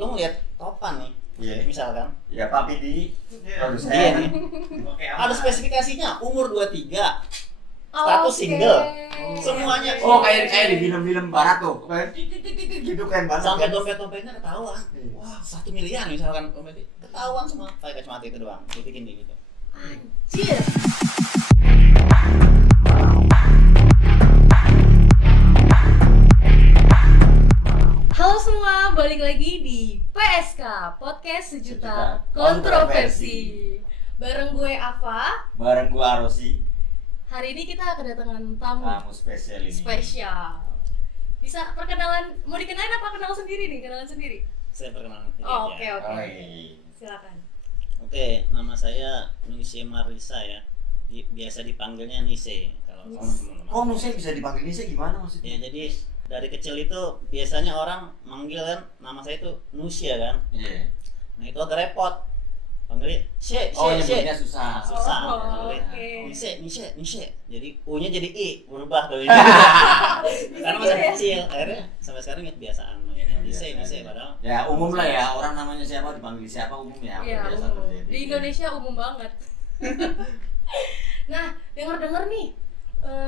lu ngeliat Topan nih, misalkan. Ya Papi di produsen. Dia nih. Ada spesifikasinya, umur 23, status single, semuanya. Oh kayak di film-film barat tuh, kayak gitu kan banget. Sampai dompet-dompetnya ketahuan. Wah, 1 miliar misalkan dompetnya ketahuan semua. Pakai kacamata itu doang, dibikin kayak gitu. Anjir. Halo semua, balik lagi di PSK Podcast Sejuta Kontroversi. Bareng gue Ava. Bareng gua Arosi. Hari ini kita kedatangan tamu Tamu spesial ini. spesial. Bisa perkenalan, mau dikenalin apa kenal sendiri nih? Kenalan sendiri. Saya perkenalan aja. Oh, oke. Oi. Silakan. Oke, nama saya Nise Marisa ya. Biasa dipanggilnya Nise kalau sama teman-teman. Kok Nuse bisa dipanggil Nuse gimana maksudnya? Ya, jadi dari kecil itu biasanya orang manggil kan nama saya itu Nusia kan. Iya. Nah, itu agak repot. Panggilnya She. Oh nyebutnya susah. Susah. Oh, Panggilnya oke. Nise. Jadi U-nya jadi I, berubah tuh. Karena masih ya? kecil. Akhirnya sampai sekarang kebiasaan manggilnya Nise padahal. Ya umum lah ya, orang namanya siapa dipanggil siapa umum ya. Iya, biasa umum. terjadi. Di Indonesia umum banget. Nah, dengar-dengar nih,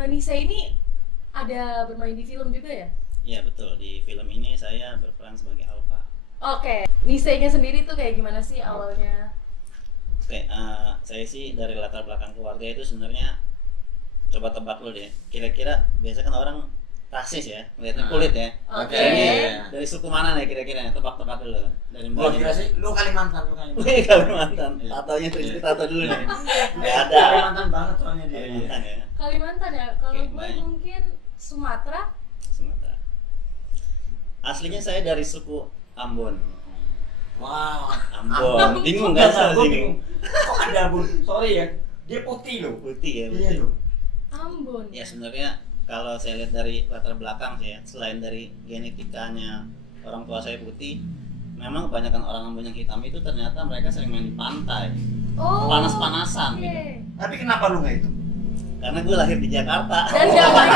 Nisa ini ada bermain di film juga ya? Iya betul, di film ini saya berperan sebagai Alpha. Oke, Nisanya sendiri tuh kayak gimana sih awalnya? Oke, saya sih dari latar belakang keluarga itu sebenarnya coba tebak dulu deh. Kira-kira biasa kan orang rasis ya, ngeliatnya kulit ya. Oke. Jadi dari suku mana nih kira-kira? Tebak-tebak dulu. Dari Gua kira sih lu Kalimantan. Wih, Kalimantan. Tatonya tuh tato dulu nih. Nggak ada. Kalimantan banget soalnya dia. Kalimantan ya, Kalimantan ya? Kalau Oke, gue baik. mungkin Sumatera. Sumatera. Aslinya saya dari suku Ambon. Wow. Ambon. Bingung kan? Gua Bingung. Kok ada Ambon? Sorry ya. Dia putih loh. Putih ya. Iya Putih. loh. Ambon. Ya sebenarnya kalau saya lihat dari latar belakang sih ya, selain dari genetikanya orang tua saya putih, memang kebanyakan orang Ambon yang hitam itu ternyata mereka sering main di pantai, Oh. panas-panasan Oke. gitu. Tapi kenapa lu nggak itu? Karena gue lahir di Jakarta, Dan nggak main.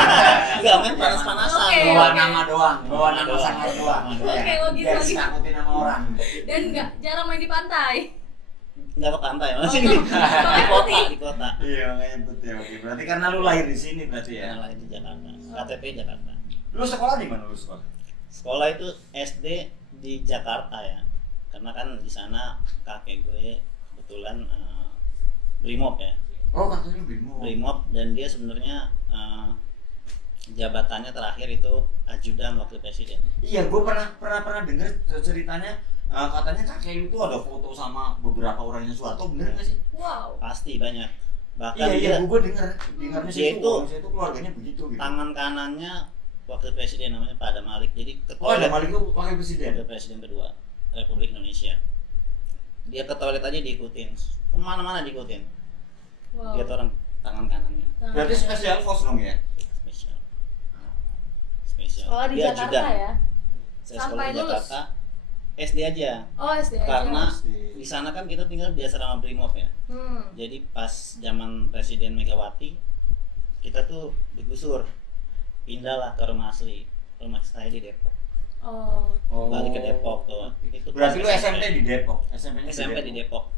nggak main panas-panasan. Oke, Bawa oke. nama doang, bawa nama Doang. sangat doang. Oke, Ya, logis, biar logis. nakutin sama orang. Dan nggak jarang main di pantai. Nggak ke pantai, masih Oh, di makanya kota, putih. di kota. Iya, makanya putih. Oke, berarti karena lu lahir di sini berarti ya. Karena lahir di Jakarta, KTP Jakarta. Lu sekolah di mana lu sekolah? Sekolah itu SD di Jakarta ya, karena kan di sana kakek gue kebetulan Brimob ya. Oh, katanya Bimo. Brimob, dan dia sebenarnya jabatannya terakhir itu ajudan wakil presiden. Iya, gue pernah denger ceritanya katanya kakek itu ada foto sama beberapa orangnya Soeharto, bener nggak sih? Wow. Pasti banyak. Bahkan Iya, dia gue dengarnya Dia sih itu itu keluarganya begitu gitu. tangan kanannya wakil presiden namanya Pak Adam Malik. Jadi ke Oh, ada toilet Malik itu wakil presiden. wakil presiden kedua Republik Indonesia. Dia ke toilet aja diikutin, kemana-mana diikutin. Wow. Dia tuh orang tangan kanannya Nah, Berarti spesial force dong ya? spesial. Spesial. sekolah di Dia Jakarta ajudan. ya? Saya Sampai sekolah di lulus? Jakarta, SD aja. Oh, SD aja. Karena SD. di sana kan kita tinggal di asrama Brimob ya. Jadi pas zaman Presiden Megawati, kita tuh digusur, pindahlah ke rumah asli. Rumah saya di Depok. Oh. Oh. Balik ke Depok tuh. Itu Berarti lu pas SMP di Depok. SMP-nya SMP di Depok.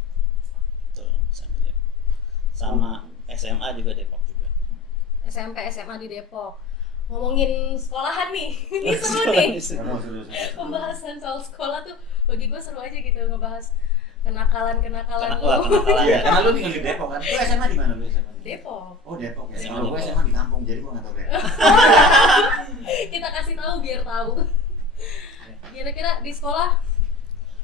Tuh, SMP Depok. Sama SMA juga Depok juga. SMP, SMA di Depok. Ngomongin sekolahan nih. Ini seru nih. Seru. Pembahasan soal sekolah tuh bagi gue seru aja gitu ngebahas kenakalan-kenakalan Wah, lu. kenakalan Iya, ya. karena lu tinggal di Depok kan. Lu SMA di mana lu SMA? Depok. Oh, Depok ya. SMA Kalau gue Depok. SMA di kampung, jadi gue nggak tahu Depok. Kita kasih tahu biar tahu. Kira-kira di sekolah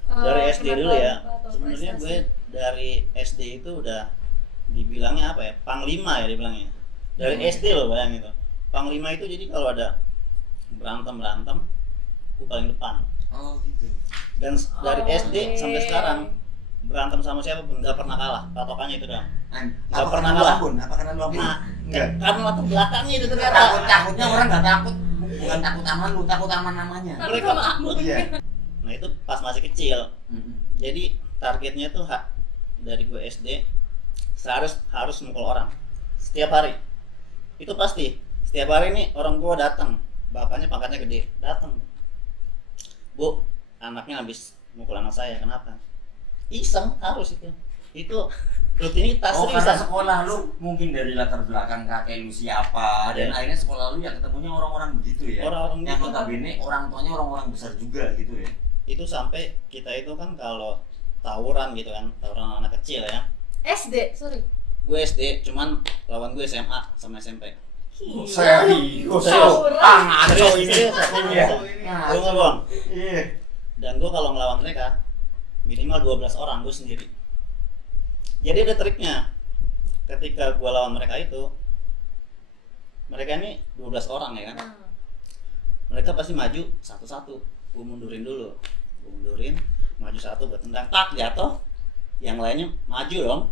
Dari SD dulu ya. kenakalan atau Sebenarnya prestasi? gue dari SD itu udah dibilangnya apa ya? Panglima ya dibilangnya. Dari SD loh bayangin itu. Panglima itu jadi kalau ada berantem, gue paling depan. Oh, gitu. Dan dari Oh, SD oke. sampai sekarang berantem sama siapa pun nggak pernah kalah. Patokannya itu doang. Nggak Apa pernah karena lu kalah. Ambon? Apa karena lu Ambon? Nah, Enggak. karena latar belakangnya itu ternyata. Takutnya orang nggak takut, bukan takut sama lu, takut sama namanya. Takut mereka sama Ambon. Iya. Nah itu pas masih kecil. Mm-mm. Jadi targetnya tuh dari gue SD harus mukul orang setiap hari. Itu pasti setiap hari nih orang tua datang, bapaknya pangkatnya gede, datang. Bu, anaknya habis mukul anak saya. Kenapa? Iseng, harus itu rutinitas. Oh, karena seriusan. sekolah lu mungkin dari latar belakang kakek lu siapa dan Iya. akhirnya sekolah lu ya ketemunya orang-orang begitu ya. Orang-orang yang gitu. notabene orang tuanya orang-orang besar juga gitu ya. Itu sampai kita itu kan kalau tawuran gitu kan, tawuran anak kecil ya. SD, sorry. Gue SD, cuman lawan gue SMA sama SMP. Gila. Serius. Tawuran. Ngaco ini. Serius, Iya. Gue nggak bohong. Iya. Dan gue kalau ngelawan mereka minimal 12 orang, gue sendiri. Jadi ada triknya. Ketika gue lawan mereka itu, mereka ini 12 orang ya kan. Nah, Mereka pasti maju satu-satu. Gue mundurin dulu. Gue mundurin, maju satu, gue tendang, tak jatuh. Yang lainnya maju dong.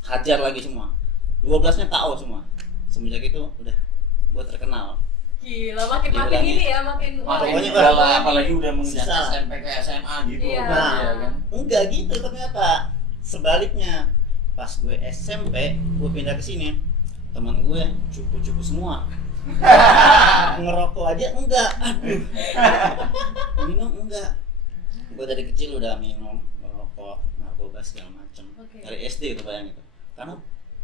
Hajar lagi semua. 12-nya KO semua. Semenjak itu udah gue terkenal. gila, makin Dibilangin. ini ya, makin Pokoknya Udah lah, apalagi udah menginjak Susah. SMP ke SMA gitu. Iya. Nah, ya kan. Enggak gitu ternyata. Sebaliknya, pas gue SMP, gue pindah ke sini, teman gue cupu-cupu semua. Ngerokok aja enggak. Aduh. Minum enggak. Gue dari kecil udah minum, ngerokok, narkoba segala macem. Oke. Dari SD itu bayangin itu. Karena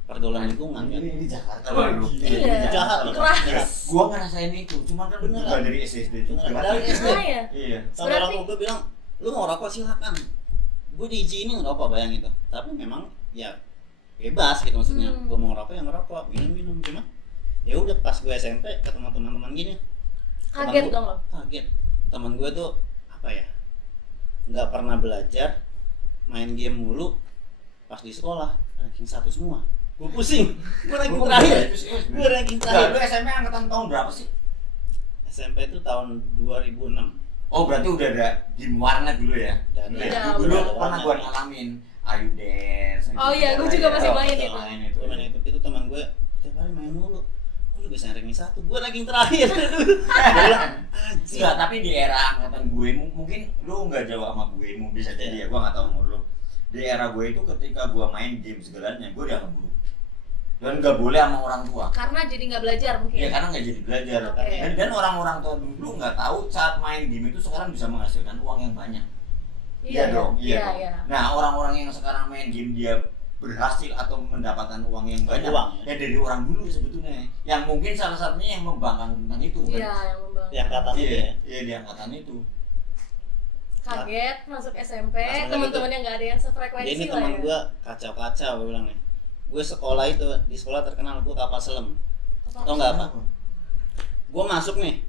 pergaulan lingkungan kan. Ini Jakarta Oh, baru. iya. Jahat loh. Keras. Gua ngerasain itu, cuman kan Beneran. bukan dari SD juga. Beneran. Dari SD. Nah, ya. Iya. Sampai Berarti- orang gue bilang, lu mau rokok silakan. Gue diizinin ngerokok bayangin itu. Tapi memang ya bebas gitu maksudnya. Gue mau ngerokok ya ngerokok, minum cuma. Ya udah pas gue SMP ketemu teman-teman gini. teman Kaget gue- dong lo. Kaget. Teman gue tuh apa ya? Nggak pernah belajar, main game mulu. Pas di sekolah ranking 1 semua. Gue pusing. Gue ranking terakhir. Gue ranking Nah, terakhir. lu SMP angkatan tahun berapa sih? SMP itu tahun 2006. Oh, berarti udah ada game warnet dulu ya? Dan Iya, Dulu udah. pernah gua ngalamin Ayu Dance. Oh iya, gua juga masih main itu. Gue main itu teman gue tiap hari main mulu. Kok lu bisa ranking 1? Gue ranking terakhir. Gue bilang, anjir. Enggak, tapi di era angkatan gue mungkin lu nggak jauh sama gue, bisa jadi ya, gua nggak tahu umur lu. Di era gue itu ketika gua main game segalanya, gue dianggap buruk. Dan nggak boleh sama orang tua. Karena jadi nggak belajar mungkin. Ya karena nggak jadi belajar. Oke. Dan orang-orang tua dulu nggak tahu saat main game itu sekarang bisa menghasilkan uang yang banyak. Iya dong. Iya, iya. Nah, orang-orang yang sekarang main game dia berhasil atau mendapatkan uang yang banyak Uang, ya dari orang dulu sebetulnya. Yang mungkin salah satunya yang membangkang tentang itu kan. Iya, yang membangun. Yang kata itu Iya, ya. iya di angkatan itu. Kaget masuk SMP, Masuk teman-temannya nggak ada yang sefrekuensi Ini lah teman ya. gue kacau-kacau gue bilang nih. Gue sekolah itu di sekolah terkenal gue kapal selam. Tau nggak apa? Gue masuk nih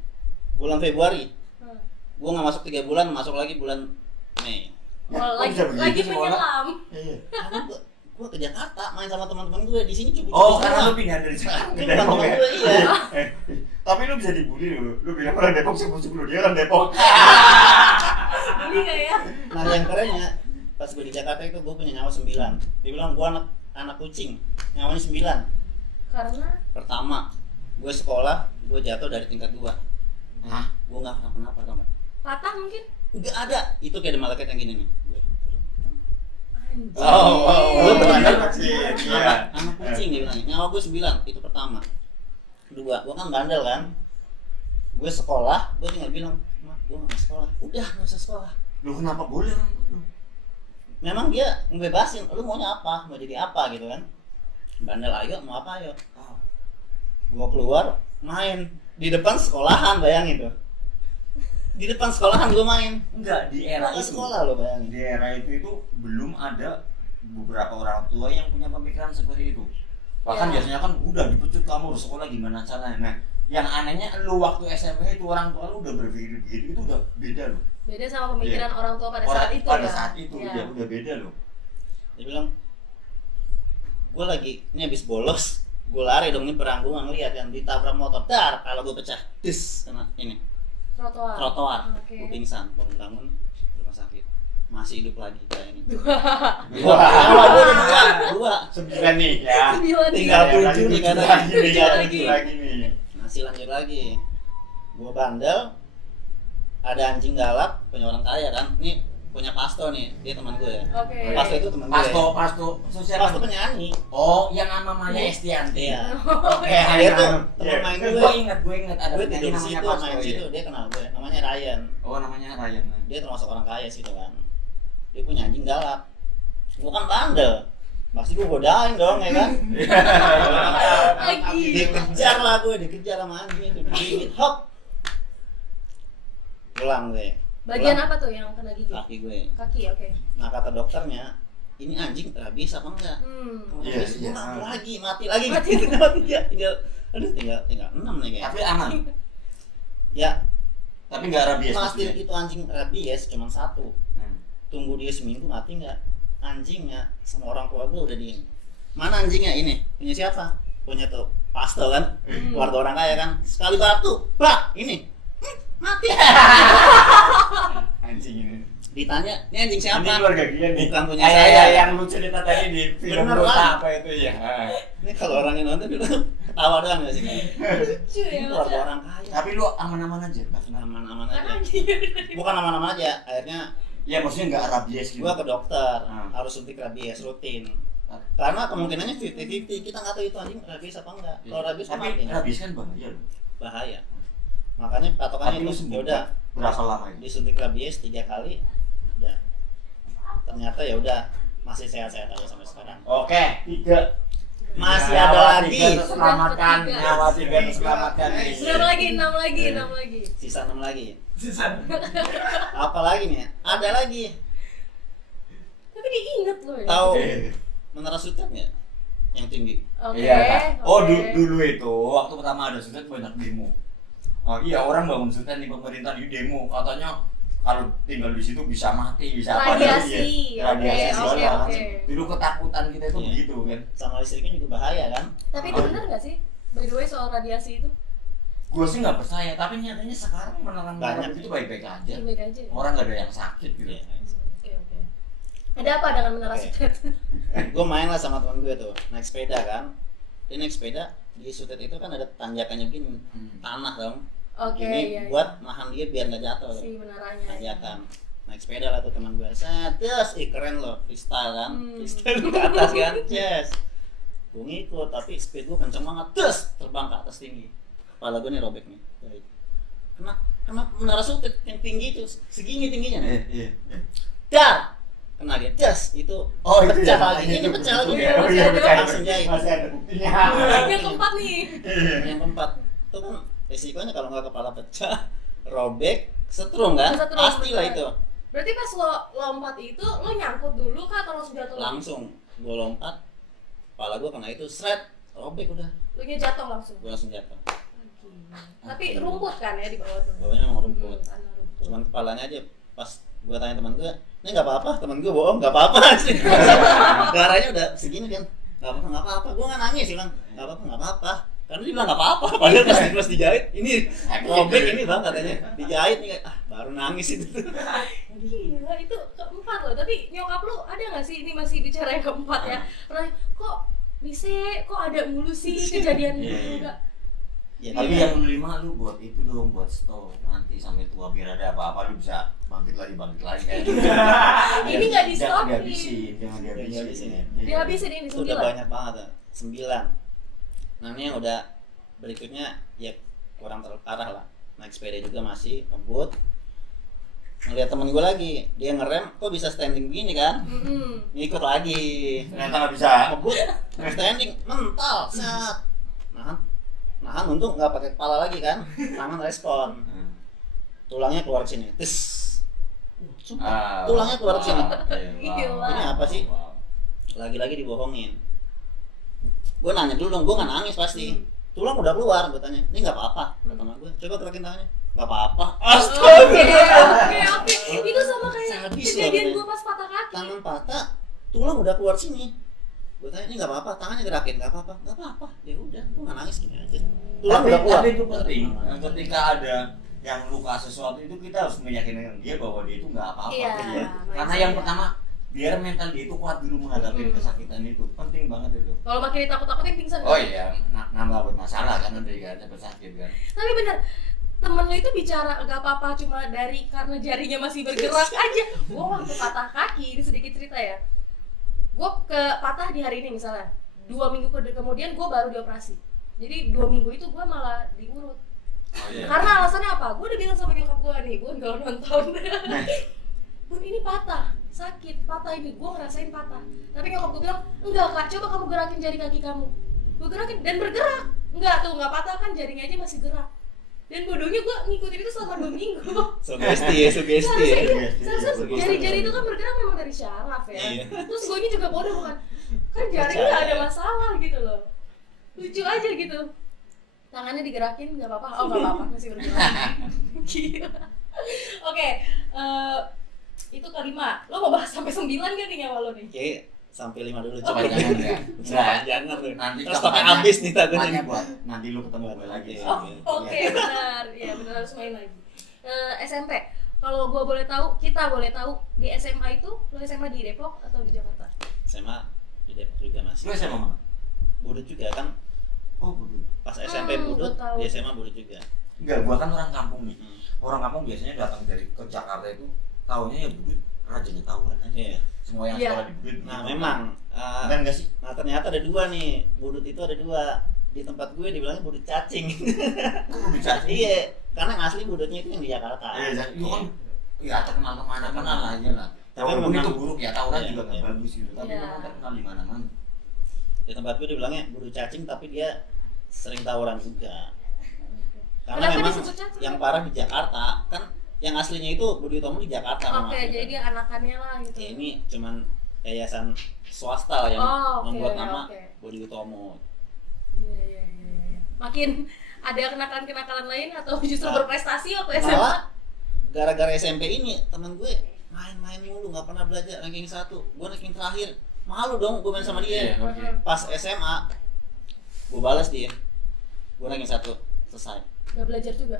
bulan Februari. Hmm. Gue nggak masuk 3 bulan, masuk lagi bulan Mei. Oh, kok lagi bisa begitu lagi sih, orang? penyelam. Iya. Karena gue ke Jakarta main sama teman-teman gue di sini cukup. Oh, karena lu pindah dari Jakarta ke Bukan Depok teman ya? gue, iya. Tapi lu bisa dibully lu. Lu bilang orang Depok sebut-sebut dia kan Depok. Ini nggak ya? Nah yang kerennya pas gue di Jakarta itu gue punya nyawa 9. Dia bilang gue anak kucing, nyawanya 9. Karena Pertama, gue sekolah, gue jatuh dari tingkat 2. Hah? Gue nggak kenapa-napa tau nggak? patah mungkin. Nggak ada. Itu kayak di malaikat yang gini nih. Anjir. Gue bener-bener Iya. anak kucing dia bilang. Nyawa gue 9, itu pertama. Kedua, gue kan bandel kan. Gue sekolah, gue tinggal bilang, "Mak, gue nggak mau sekolah." Udah, nggak usah sekolah. Lu kenapa boleh orang tua lu? Memang dia ngebebasin, lu maunya apa, mau jadi apa gitu kan. Bandel ayo, mau apa ayo. Gua keluar, main di depan sekolahan, bayangin tuh. Di depan sekolahan gua main. Enggak, di era Gua ke itu. sekolah lo bayangin. Di era itu belum ada beberapa orang tua yang punya pemikiran seperti itu. Bahkan Ya. biasanya kan udah dipecut kamu harus sekolah gimana caranya. Nah, yang anehnya lu waktu SMP itu orang tua lu udah berpikir begitu, itu udah beda loh. Beda sama pemikiran orang tua pada Orang- saat itu pada ya. saat itu Ya. ya udah beda loh. Dia bilang, gua lagi ini habis bolos, gua lari dong, ini peranggungan lihat kan ditabrak motor, dar, kalau gua pecah, des kena ini trotoar. Oke. Gua pingsan, bangun-bangun rumah sakit, masih hidup lagi kayak ini. Wah, Nyawa gua udah dua. 9 nih ya. Sembilan Tinggal juga. tujuh nih kan. Tinggal Lagi. lagi nih. Masih lanjut lagi. Gua bandel, ada anjing galak, punya orang kaya kan. Nih punya Pasto nih, dia teman gue. Oke. Pasto itu teman gue. Pasto sosial. Pasto penyanyi. Oh, yang sama Maya Estianti. Iya. Oke, Dia tuh iya. teman main gue. Gue inget ada Gue penyanyi tidur di namanya situ, Pasto, main iya. situ, dia kenal gue. Namanya Ryan. Oh, namanya Ryan. Dia termasuk orang kaya situ kan. dia punya anjing galak. Gua kan bandel, pasti gua godain dong ya kan. Lagi. Dikejar lah gue, dikejar sama anjing itu, digigit hop. Pulang gue. Bagian Pulang, apa tuh yang kena gigit? kaki gue. Kaki, oke. Nah kata dokternya, ini anjing rabies apa enggak? Kalau Iya, rabies, iya. mati lagi Mati. gitu. tinggal 6 nih kayaknya. Tapi aman. Ya, Tapi nggak rabies. mastiin maksudnya. itu anjing rabies cuma 1. Hmm. Tunggu dia seminggu mati nggak? Anjingnya sama orang tua gue udah di mana anjingnya ini? Punya siapa? Punya tuh Pasto kan? Keluarga orang kaya kan? Sekali batu, ini mati. Anjing ini. Ditanya, ini anjing siapa? Ini keluarga Gian nih. Bukan punya Kayak saya. yang lu cerita tadi di film Bener Rota lah. apa itu ya. Ini kalau orang yang nonton dulu ketawa doang nggak sih? Lucu ya, Ini keluarga masa? orang kaya. Tapi lu aman-aman aja, nggak kena. Aman-aman Kan aja. anjing. Bukan aman-aman aja. Akhirnya Ya maksudnya nggak rabies gitu. gua ke dokter, Hmm. harus suntik rabies rutin. Karena kemungkinannya 50-50, kita nggak tahu itu anjing rabies apa enggak. Kalau rabies kan Tapi mati. rabies kan bahaya loh. Bahaya. Makanya patokannya Tapi lu itu sembuh ya udah berapa lama ini? disuntik rabies 3 kali, udah. Ternyata ya udah masih sehat-sehat aja sampai sekarang. Oke, 3. Masih Nyawa ada 3 lagi. terselamatkan, Sudah nyawa 3 terselamatkan. Berapa lagi? 6 lagi, 6 lagi. Sisa 6 lagi. Sisa. Apa lagi nih? Ada lagi. Tapi diinget loh ya. Tahu Menara Sutet nggak? Yang tinggi. Oke. Iya kan? Oh oke. dulu itu waktu pertama ada sutet banyak demo. Oh iya orang bangun sutet nih pemerintah di demo katanya kalau tinggal di situ bisa mati bisa apa Radiasi. Iya. Radiasi Oke, segala oke, macam. oke. Dulu ketakutan kita itu Iya. begitu kan. Sama listriknya juga bahaya kan? Tapi itu benar nggak sih? By the way soal radiasi itu? Gue sih nggak percaya tapi nyatanya sekarang Banyak. menelan itu baik-baik aja. Baik aja. Ya? Orang nggak ada yang sakit gitu. Iya. Oke, oke. Ada apa dengan menara Oke. Sutet? Gue main lah sama teman gue tuh naik sepeda kan. Dia naik sepeda di Sutet itu kan ada tanjakannya begini, tanah dong. Oke, Ini iya. buat nahan dia biar nggak jatuh. Si menaranya. Tanjakan. Naik sepeda lah tuh teman gue. Set, terus keren loh, freestyle kan. Hmm. Freestyle ke atas kan, yes. Gue ngikut tapi speed gue kenceng banget, terus terbang ke atas tinggi. Kepala gue nih robek nih. Kena menara Sutet yang tinggi itu segini tingginya nih. Iya. Dar, kena dia, das itu Oh itu pecah ya, lagi, ini pecah lagi, Iya, Oh iya pecah. langsung jahit. Masih ada buktinya. Yang keempat nih. Yang keempat itu kan resikonya kalau nggak kepala pecah, robek, setrum kan, Kesetrum, pastilah bener. itu. Berarti pas lo lompat itu lo nyangkut dulu kah atau langsung jatuh? Langsung gue lompat, kepala gue kena itu, seret, robek udah, Lo nya jatuh langsung. gue langsung jatuh. Tapi rumput kan ya di bawah tuh. Bawahnya emang rumput, Tanah rumput. cuman kepalanya aja. Pas gue tanya teman gue, ini nggak apa-apa, teman gue bohong, nggak apa-apa sih. Darahnya udah segini kan, nggak apa-apa, gue nggak nangis, bilang nggak apa-apa. Karena dia bilang nggak apa-apa, padahal pas dijahit, ini robek ini bang katanya, dijahit nih, baru nangis itu. Gila itu keempat loh. Tapi nyokap lu ada nggak sih, ini masih bicara yang keempat ya? Pernah kok bisa kok ada mulu sih kejadian Iya, gitu iya. enggak? Ya, Tapi dia- yang 5 lu buat itu dong, buat stok nanti sampai tua biar ada apa-apa lu bisa bangkit lagi kayak gitu. Ini nggak di Jangan stopin. dihabisin, jangan dihabisin. dihabisin ya. Iya. Dihabisin ini itu udah 9. banyak banget tuh, 9. Nah ini yang udah berikutnya ya kurang terlalu parah lah. Naik sepeda juga masih ngebut, ngeliat temen gue lagi, dia ngerem kok bisa standing begini kan, ngikut lagi, Ternyata nggak bisa. ngebut standing mental, set, nahan untung nggak pakai kepala lagi kan, tangan respon, tulangnya keluar sini, tes, tulangnya keluar sini. Gila. Ini apa sih? Lagi-lagi dibohongin. Gue nanya dulu dong, gue nggak nangis pasti. Tulang udah keluar, gue tanya, ini nggak apa-apa, kata teman gue. Coba gerakin tangannya, nggak apa-apa. Oke. Itu sama kayak Sadis kejadian loh, gue pas patah kaki. Tangan patah, tulang udah keluar sini. Gue tanya, ini nggak apa-apa, tangannya gerakin, nggak apa-apa, nggak apa-apa. Ya udah, gue nggak nangis gini aja. Tulang Tapi, udah keluar. tapi itu penting. Ketika ada yang luka sesuatu itu kita harus meyakinkan dia bahwa dia itu nggak apa-apa. Iya, Karena mindset. yang pertama biar mental dia itu kuat dulu menghadapi kesakitan itu, penting banget itu. Kalau makin ditakut-takutin pingsan. Oh iya, nambah bermasalah kan nanti kan cepet sakit kan. Tapi bener, temen lu itu bicara gak apa-apa cuma dari karena jarinya masih bergerak aja. Gue waktu patah kaki, ini sedikit cerita ya. Gue ke patah di hari ini misalnya, 2 minggu kemudian gue baru dioperasi. Jadi 2 minggu itu gue malah diurut. Oh iya. Karena alasannya apa? Gue udah bilang sama nyokap gue nih, Bun kalau nonton. Bun ini patah, sakit. patah ini, gue ngerasain patah. Tapi nyokap gue bilang, enggak kak, coba kamu gerakin jari kaki kamu. Gue gerakin dan bergerak. Enggak tuh, nggak patah kan, jarinya aja masih gerak. Dan bodohnya gue ngikutin itu selama 2 minggu. Sugesti ya. Seharusnya jari-jari itu kan bergerak memang dari syaraf ya. Iya. Terus gue juga bodoh kan jarinya nggak ada masalah gitu loh. Lucu aja gitu. Tangannya digerakin nggak apa-apa. Oh nggak apa-apa, masih bergerak. Gila. Oke, itu kelima. Lo mau bahas sampai 9 gak nih nyawa lo nih? Oke, sampai 5 dulu Coba cukup. jangan ya. Jangan tuh. Nanti Terus pakai habis nih takutnya. buat nanti lu ketemu gue lagi. Oh, oke, benar. Ya, benar harus main lagi. SMP. Kalau gua boleh tahu, kita boleh tahu di SMA itu, lo SMA di Depok atau di Jakarta? SMA di Depok juga masih. Lu SMA mana? Budut juga kan. Oh, Budut. Pas SMP Budut, gua tahu. di SMA Budut juga. Enggak, gua kan orang kampung nih. Hmm. Orang kampung biasanya datang dari ke Jakarta itu taunya ya Budut, rajanya tawuran aja. Iya. Semua yang Iya. sekolah di Budut. Nah, memang kan enggak sih? nah ternyata ada 2 nih. Budut itu ada 2. Di tempat gue dibilangnya budut cacing. Kok bicara? Iya, karena yang asli budutnya itu yang di Jakarta. Iya, itu kan ya terkenal kemana-mana aja lah. Tapi Walaupun memang- itu buruk ya, tawuran Iya, juga nggak iya. bagus gitu. Tapi Iya. memang terkenal di mana-mana. Di tempat gue dibilangnya budut cacing, tapi dia sering tawuran juga. Karena Kenapa memang disebut cacing? yang parah di Jakarta kan, yang aslinya itu Budi Utomo di Jakarta memang. Oke, jadi dia anakannya lah gitu. Ya, ini cuman yayasan swasta yang Oh, oke, membuat nama oke. Budi Utomo. Iya. Makin ada kenakalan-kenakalan lain atau justru Nah, berprestasi waktu SMA? Malah gara-gara SMP ini teman gue main-main mulu, nggak pernah belajar ranking 1. Gue ranking terakhir. Malu dong gue main sama dia. Iya, oke. Pas SMA gue balas dia. Gue ranking 1 selesai. Gak belajar juga.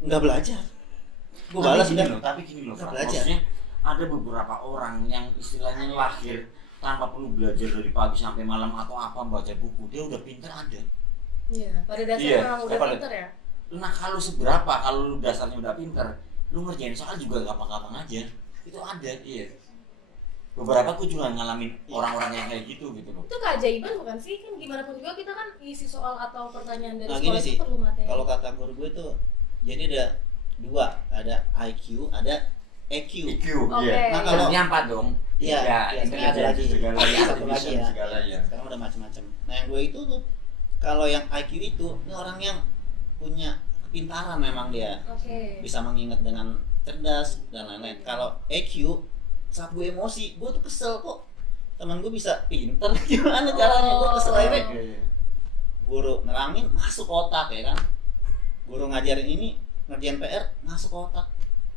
Nggak belajar. Gue balas gini udah. loh, tapi gini loh, Nggak Fran. belajar. Maksudnya ada beberapa orang yang istilahnya lahir tanpa perlu belajar dari pagi sampai malam atau apa baca buku, dia udah pinter ada. Iya, pada dasarnya Iya, memang udah pada- pinter ya. Nah kalau seberapa, kalau lu dasarnya udah pinter, lu ngerjain soal juga gampang-gampang aja. Itu ada, iya. Beberapa aku juga ngalamin orang-orang yang kayak gitu loh. Itu keajaiban bukan sih? Kan gimana pun juga kita kan isi soal atau pertanyaan dari Nah, sekolah gini itu sih, perlu materi. kalau kata guru gue tuh jadi ada 2, ada IQ, ada EQ. IQ, Oke. iya. Nah, kalau- Sebenarnya apa dong? Iya, ya, iya, sekarang ada lagi. segala Ada ya, satu lagi ya. segala ya. Sekarang udah macam-macam. Nah, yang gue itu tuh kalau yang IQ itu ini orang yang punya kepintaran memang dia. Oke. Bisa mengingat dengan cerdas dan lain-lain. Kalau EQ saat gue emosi, gue tuh kesel kok. Teman gue bisa pinter gimana caranya? Gue kesel Oh. aja. Oke. Guru nerangin masuk otak ya kan. Guru ngajarin ini ngerjain PR masuk otak.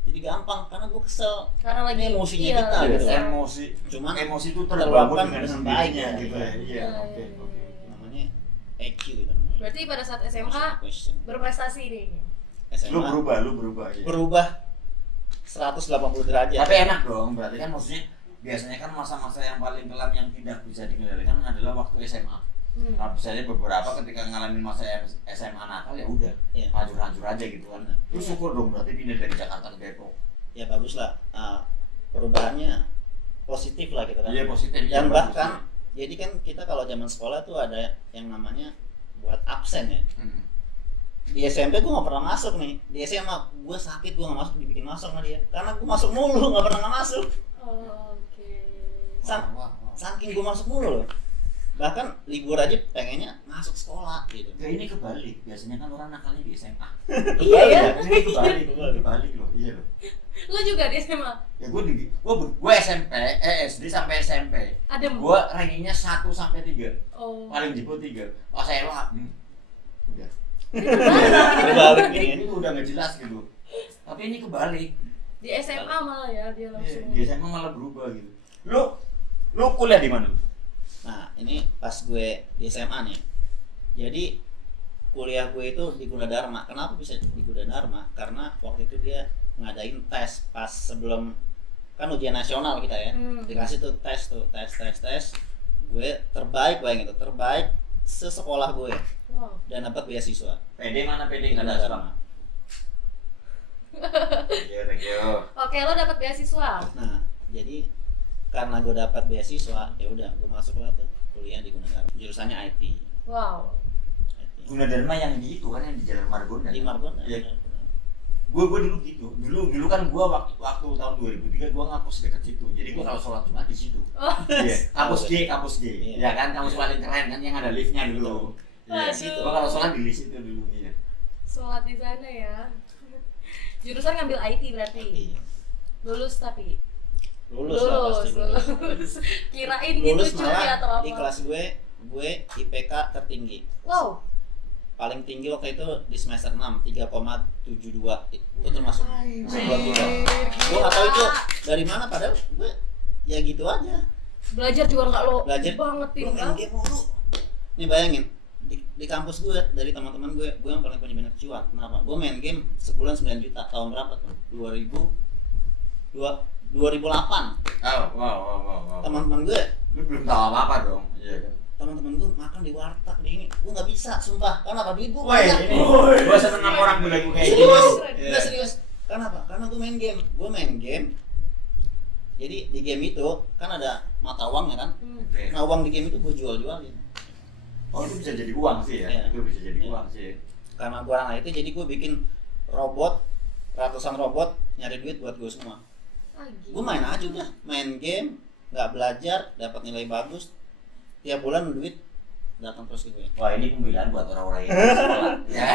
Jadi gampang karena gue kesel. Karena lagi Ini emosinya iya, kita, lagi gitu. kesel. Emosi, Cuman emosi itu terlakukan terbangun dengan dengan sendirinya baik ya. gitu ya. Iya, Iya, oke, iya, oke. iya. namanya EQ gitu namanya. Berarti pada saat SMA Question. berprestasi nih. SMA Lu berubah ya. berubah 180 derajat. Tapi enak dong, berarti kan maksudnya biasanya kan masa-masa yang paling kelam yang tidak bisa dikendalikan adalah waktu SMA. Nah, misalnya beberapa ketika ngalamin masa SMA nakal ya udah, Iya. hancur-hancur aja gitu kan. Lu Iya. syukur dong berarti pindah dari Jakarta ke Depok. Ya bagus lah. Perubahannya positif lah gitu kan. Iya positif. Dan iya, bahkan bagus. jadi kan kita kalau zaman sekolah tuh ada yang namanya buat absen ya. Hmm. Di SMP gue gak pernah masuk nih. Di SMA gue sakit, gue gak masuk, dibikin masuk sama dia. Karena gue masuk mulu, gak pernah gak masuk. Oke. Sang- Wah, wah. Saking gue masuk mulu loh. Bahkan libur aja pengennya masuk sekolah gitu. Ya ini kebalik, biasanya kan orang nakalnya di SMA. Iya ya. Ini kebalik, kebalik loh, iya loh. Lu juga di SMA? Ya gue SMP, SD sampai SMP. Adem. Gue rankingnya 1 sampai 3. Oh. Paling jebol 3. Pas SMA, udah. Berbalik ini ya. Ini udah nggak jelas gitu. Tapi ini kebalik. Di SMA malah ya dia langsung. Di SMA malah berubah gitu. Lu kuliah di mana? Nah ini pas gue di SMA nih. Jadi kuliah gue itu di Gunadarma. Kenapa bisa di Gunadarma? Karena waktu itu dia ngadain tes pas sebelum kan ujian nasional kita ya. Dikasih tuh tes. Gue terbaik banget itu, terbaik sesekolah gue Wow. dan dapat beasiswa. PD mana PD nggak ada Gunadarma. Thank you. Oke, lo dapat beasiswa. Nah jadi karena gue dapat beasiswa ya udah gue masuk lah tuh kuliah di Gunadarma. Jurusannya IT. Wow. IT. Gunadarma yang di itu kan yang di Jalan Margonda. Di Margonda. Iya. Gue dulu gitu. Dulu kan gue waktu tahun 2003 gue ngampus deket situ. Jadi gue kalau sholat Jumat di situ. Oh. Iya, kampus G. Iya. Ya kan, kampus paling keren kan yang ada liftnya dulu. Iya, Waduh. situ. Gue kalau sholat di situ dulu ya. Sholat di sana ya. Jurusan ngambil IT berarti. Iya. Lulus tapi. Lulus lah pasti lulus. lulus. Kirain gitu Lulus curi malah atau apa. di kelas gue IPK tertinggi. Wow. Paling tinggi waktu itu di semester 6 3,72 itu termasuk sebuah juga. Gue nggak tahu itu dari mana, padahal gue ya gitu aja. Belajar juga nggak lo Belajar bangetin gue main kan? game mulu. Nih bayangin di kampus gue dari teman-teman gue yang paling punya banyak cuan. Kenapa? Gue main game sebulan 9 juta. Tahun berapa tuh? 2008. Wow. Teman-teman gue, Lu belum tahu apa-apa dong. Iya kan. teman-teman gue makan di warteg di ini. Gue nggak bisa, sumpah. Kenapa? Duit gue Woi, banyak. ini gua seneng sama orang belagu kayak gitu. Serius, Iya. enggak serius. Kenapa? Karena gue main game. Jadi di game itu kan ada mata uangnya kan. Oke. Nah uang di game itu gue jualin. Oh, itu bisa jadi uang sih ya. Iya. Itu bisa jadi Iya. uang sih. Karena gue orang IT, jadi gue bikin ratusan robot nyari duit buat gue semua. Gue main aja udah, main game, nggak belajar, dapat nilai bagus, tiap bulan duit datang terus ke gue. Wah, ini pemilihan buat orang-orang yang malas sekolah. Ya.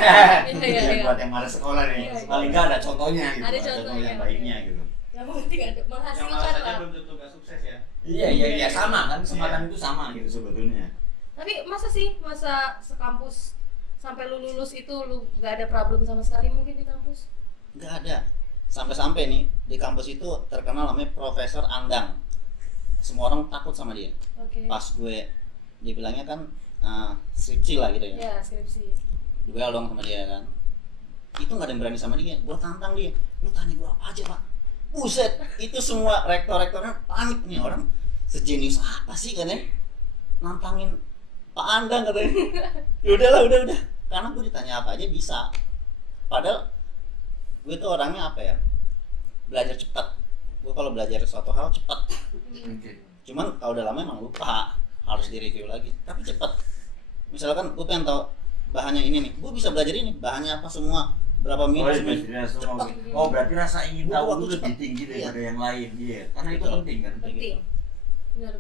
Iya. Buat yang malas sekolah nih. Iya, iya. Paling nggak ada contohnya gitu. Ada contohnya, yang baiknya gitu. Yang penting ada menghasilkan lah. tentu nggak sukses ya. Iya, sama kan, kesempatan itu sama gitu sebetulnya. Tapi masa sekampus sampai lu lulus itu lu nggak ada problem sama sekali mungkin di kampus? Nggak ada. Sampai-sampai nih di kampus itu terkenal namanya Profesor Andang. Semua orang takut sama dia. Oke. Pas gue dibilangnya kan skripsi lah gitu ya. Ya skripsi. Duel dong sama dia kan. Itu nggak ada yang berani sama dia. Gue tantang dia. Lu tanya gue apa aja pak. Buset, itu semua rektor-rektornya panik nih orang. Sejenius apa sih kan ya? Nantangin Pak Andang katanya. Ya udahlah, udah. Karena gue ditanya apa aja bisa. Padahal gue tuh orangnya apa ya? Belajar cepat. Gue kalau belajar suatu hal cepat. Oke. Cuman kalau udah lama emang lupa, harus direview lagi. Tapi cepat. Misalkan gue pengen tahu bahannya ini nih, gue bisa belajar ini. Bahannya apa semua? Berapa Oh, minus? iya, semua. Cepat. Oh, berarti rasa ingin Butuh tahu waktu lu lebih cepat. tinggi daripada Iya. yang lain. Iya, karena itu Betul. penting kan. Penting. Benar.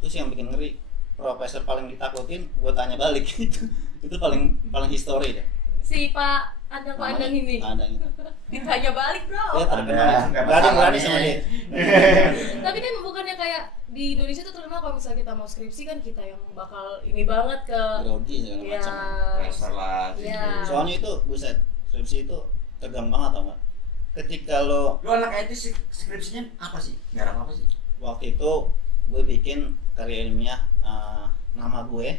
Terus yang bikin ngeri, profesor paling ditakutin, gue tanya balik gitu. Itu paling histori deh. Si Pak Andang ini Andang itu. ditanya balik bro. Ya terkenal. nggak Gak ada yang masalah berani nih. sama dia. Tapi kan bukannya kayak di Indonesia tuh terkenal kalau misalnya kita mau skripsi kan kita yang bakal ini banget ke Grogi segala ya macam. Pressure lah. Iya. Soalnya itu buset, skripsi itu tegang banget tau gak? Ketika lo Lu anak IT skripsinya apa sih? Garap apa sih? waktu itu gue bikin karya ilmiah nama gue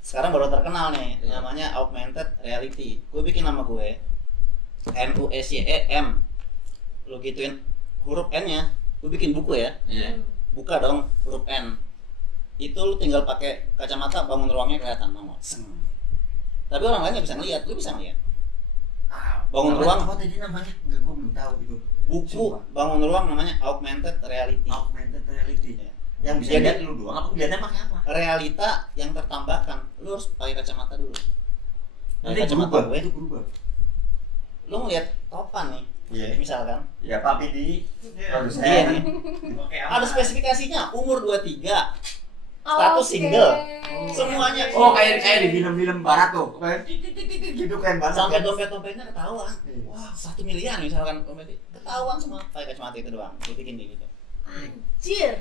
sekarang baru terkenal nih, Iya. namanya augmented reality. Gue bikin nama gue NUSYEM, lo gituin huruf N nya, gue bikin buku ya, Iya. buka dong huruf N, itu lu tinggal pakai kacamata bangun ruangnya kelihatan mau tapi orang lain nggak bisa ngeliat, lu bisa ngeliat Bangun ruang. Apa tadi namanya? Enggak, gua belum tahu itu. buku Sumpah. bangun ruang namanya augmented reality. Augmented reality. Ya. Yang bisa Jadi- lihat lu doang, apa lihatnya pakai apa? Realita yang tertambahkan, lu harus pakai kacamata dulu. Pakai Nanti kacamata berubah, gue, itu berubah. lu ngeliat topan nih, Iya. misalkan Ya papi di dia produsen. nih, ada spesifikasinya, umur 23, status Oke. single. Semuanya. Oh, kayak di film-film barat tuh. Kayak titik gitu kan banget. Sampai dompet-dompetnya ketahuan. Iya. Wah, 1 miliar misalkan dompet ketahuan semua pakai kacamata itu doang. Dia bikin kayak gitu. Anjir.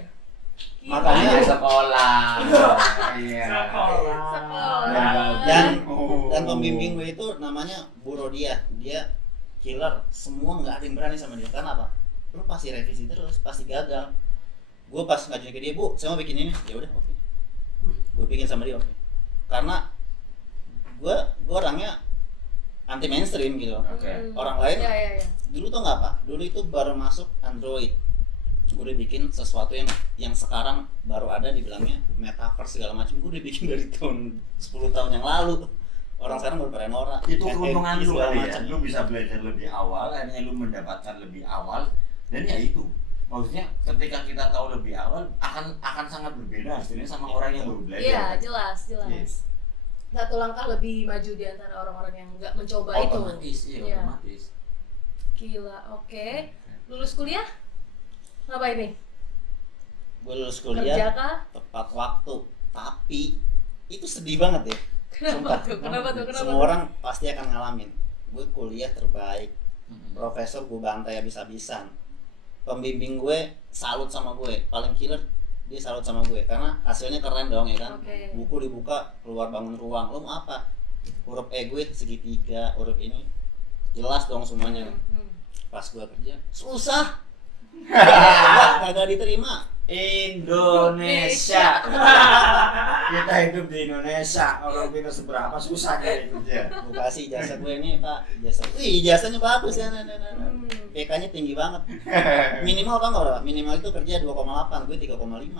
Gila. Makanya- Iya, sekolah. Iya. Sekolah. Dan pembimbing gue itu namanya Bu Rodia. Dia killer, semua nggak ada yang berani sama dia. Karena apa? Lu pasti revisi terus, pasti gagal. Gue pas ngajuin ke dia, Bu, saya mau bikin ini. Ya udah, oke. Gue bikin sama dia, oke. Karena gue orangnya anti mainstream gitu. Oke. Orang lain Ya. dulu tuh nggak apa? Dulu itu baru masuk Android. Gue udah bikin sesuatu yang sekarang baru ada, dibilangnya metaverse segala macam. Gue udah bikin dari tahun 10 tahun yang lalu. Orang sekarang baru pada norak. Itu keuntungan NFT lu segala kali ya. macam. Lu bisa belajar lebih awal, akhirnya lu mendapatkan lebih awal. Dan ya itu. Maksudnya ketika kita tahu lebih awal akan sangat berbeda hasilnya sama orang yang baru belajar. Iya, kan? jelas. Yes. satu langkah lebih maju di antara orang-orang yang nggak mencoba itu. Otomatis, iya Iya. otomatis. Gila, oke. Lulus kuliah? Ngapain nih? Gue lulus Kerja kuliah kah? tepat waktu, tapi itu sedih banget ya. Kenapa Sumpah. tuh? Kenapa tuh? Kenapa Semua tuh? orang pasti akan ngalamin. Gue kuliah terbaik, Mm-mm. profesor gue bantai habis-habisan, pembimbing gue salut sama gue, paling killer dia salut sama gue karena hasilnya keren dong ya kan. Oke. Buku dibuka keluar bangun ruang, lo mau apa? Huruf E gue segitiga, huruf ini jelas dong semuanya. Pas gue kerja susah, kagak diterima. Indonesia. Kita hidup di Indonesia. Orang kita seberapa susah nyari kerja. Gue kasih ijazah gue ini pak, ijazahnya bagus ya, PK-nya tinggi banget. Minimal tau nggak berapa? Minimal itu kerja 2,8, gue 3,5. Iya.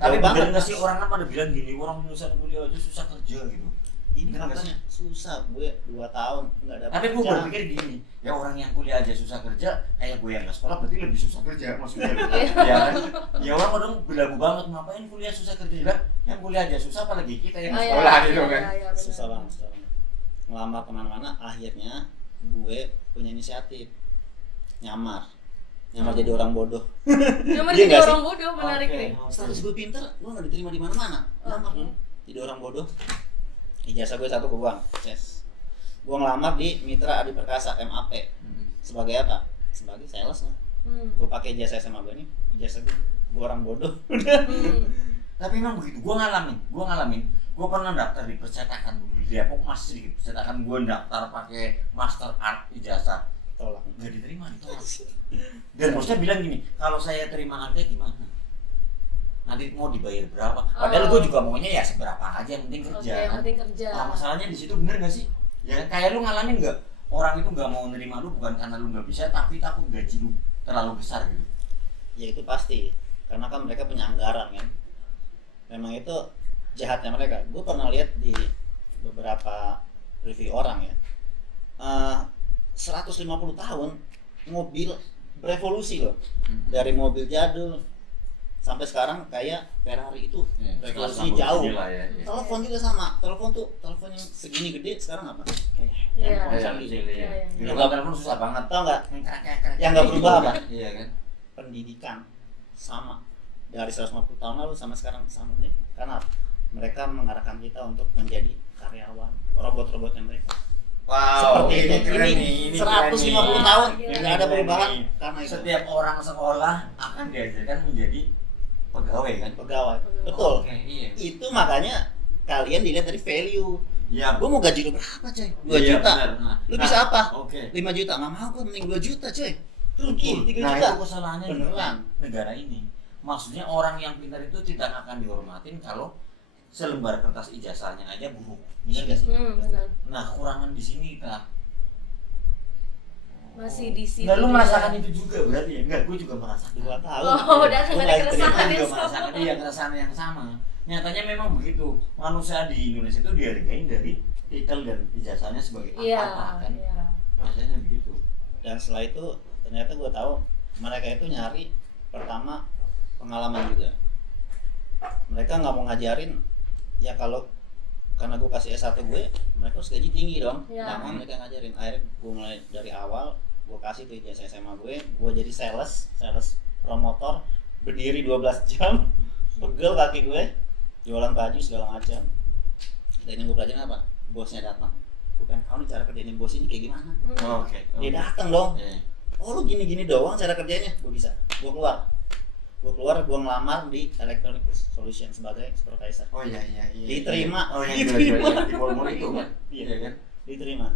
Tapi Jauh banget. bener nggak sih orang kan pada bilang gini, orang lulusan kuliah aja susah kerja gitu. Ini Bener nggak katanya susah, gue 2 tahun nggak dapat. Tapi gue kerjaan. berpikir gini, ya orang yang kuliah aja susah kerja, kayak gue yang nggak sekolah berarti lebih susah kerja maksudnya. Ya kan? Ya orang kadang belagu banget, ngapain kuliah susah kerja kan? Yang kuliah aja susah, apalagi kita yang Ah, sekolah iya, gitu iya, kan. iya, benar. Susah banget. Ngelamar kemana-mana, akhirnya gue punya inisiatif nyamar jadi orang bodoh. Nyamar Iya jadi nggak sih? orang bodoh, menarik Oke. nih. Status gue pinter, gue nggak diterima di mana-mana. Nyamar dong, jadi orang bodoh. Ijazah gue 1 ke buang, yes. Gue ngelamar di Mitra Adi Perkasa MAP. Sebagai apa? Sebagai sales lah. Gue pakai ijazah SMA gue nih, ijazah gue orang bodoh. Tapi memang begitu, gue ngalamin. Gue pernah daftar di percetakan dulu di Depok, masih sedikit percetakan, gue daftar pakai master art ijazah, Tolak. nggak diterima, ditolak. Dan bosnya bilang gini, kalau saya terima anda gimana? Nanti mau dibayar berapa? Padahal gue juga maunya ya seberapa aja, yang penting Oke, kerja. yang Kan? penting kerja. Nah, masalahnya di situ bener nggak sih? Ya kayak lu ngalamin nggak? Orang itu nggak mau nerima lu bukan karena lu nggak bisa, tapi takut gaji lu terlalu besar gitu. Ya itu pasti, karena kan mereka punya anggaran kan. Memang itu jahatnya mereka. Gue pernah lihat di beberapa review orang ya, 150 tahun mobil berevolusi loh, dari mobil jadul sampai sekarang kayak Ferrari itu revolusi jauh. Telepon juga sama, telepon yang segini gede sekarang apa? Kayak Iya. handphone canggih. Iya. Yang nggak telepon susah banget. Tau nggak? Yang Yang nggak berubah apa? Iya kan? Pendidikan sama dari 150 tahun lalu sama sekarang sama nih. Karena mereka mengarahkan kita untuk menjadi karyawan robot-robotnya mereka. Wow, Seperti ini itu. keren Ini nih, ini 150 keren tahun nih. nggak ada Ini perubahan keren nih. karena itu. Setiap orang sekolah akan diajarkan menjadi pegawai kan? Pegawai. Betul. Oke, iya. Itu makanya kalian dilihat dari value. Iya. Gue mau gaji lu berapa coy? 2 Iya, juta. benar. Nah, Lu bisa apa? Oke. 5 juta. Nggak mau gue mending 2 juta coy. Rugi 3 Nah juta. itu kesalahannya di Beneran. negara ini. Maksudnya orang yang pintar itu tidak akan dihormatin kalau selembar kertas ijazahnya aja buruk. Benar nggak sih? Benar. Nah kekurangan di sini Kak. Masih di sini. Enggak, lu merasakan itu juga berarti ya? Enggak, gue juga merasakan. 2 tahun. Oh, udah Gua ada nggak keresahan terima. Gue yang juga sama. merasakan iya keresahan yang sama. Nyatanya memang begitu. Manusia di Indonesia itu dihargain dari titel dan ijazahnya sebagai Iya. apa kan? Iya. Rasanya begitu. Dan setelah itu ternyata gue tahu mereka itu nyari pertama pengalaman juga. Mereka nggak mau ngajarin ya kalau karena gue kasih S1 gue, mereka harus gaji tinggi dong. Ya. Nggak mau mereka ngajarin. Akhirnya gue mulai dari awal, gue kasih tuh ijazah SMA gue jadi sales promotor, berdiri 12 jam, pegel kaki gue, jualan baju segala macam. Dan yang gue pelajarin apa? Bosnya datang. Gue pengen tahu nih cara kerjanya bos ini kayak gimana. Oke. Dia datang dong. Iya. Oh lu gini-gini doang cara kerjanya, gue bisa. Gue keluar, gue ngelamar di Electronic Solution sebagai supervisor. Oh iya. Diterima. Oh yang Diterima. jual-jual di mall itu kan? Iya. kan? Diterima.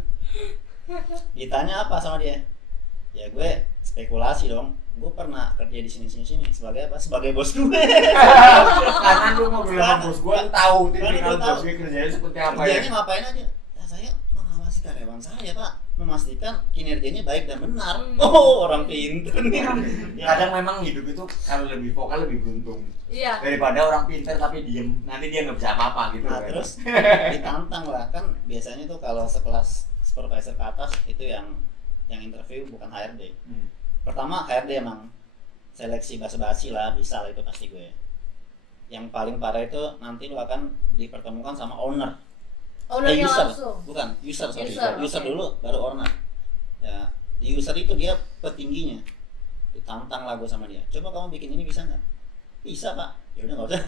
Ditanya apa sama dia? Ya gue spekulasi dong. Gue pernah kerja di sini sebagai apa? Sebagai bos gue. Karena lu mau bilang bos gua, lu tahu Karena tipikal gua tahu. bos gue kerjanya seperti apa ya? Kerjanya ngapain aja? Ya, saya mengawasi karyawan saya pak, memastikan kinerjanya baik dan benar. Oh orang pintar nih. Kadang memang hidup itu kalau lebih vokal lebih beruntung Iya. daripada orang pintar tapi diem, nanti dia nggak bisa apa-apa gitu. Nah kan. terus ditantang lah kan biasanya tuh kalau sekelas supervisor ke atas itu yang interview bukan HRD. Pertama HRD emang seleksi basa-basi lah, bisa lah itu pasti gue. Yang paling parah itu nanti lu akan dipertemukan sama owner. Ownernya user, langsung. bukan user, sorry. User, User oke. dulu baru owner. Ya, di user itu dia petingginya. Ditantang lah gue sama dia. Coba kamu bikin ini bisa nggak? Bisa pak. Ya udah nggak usah.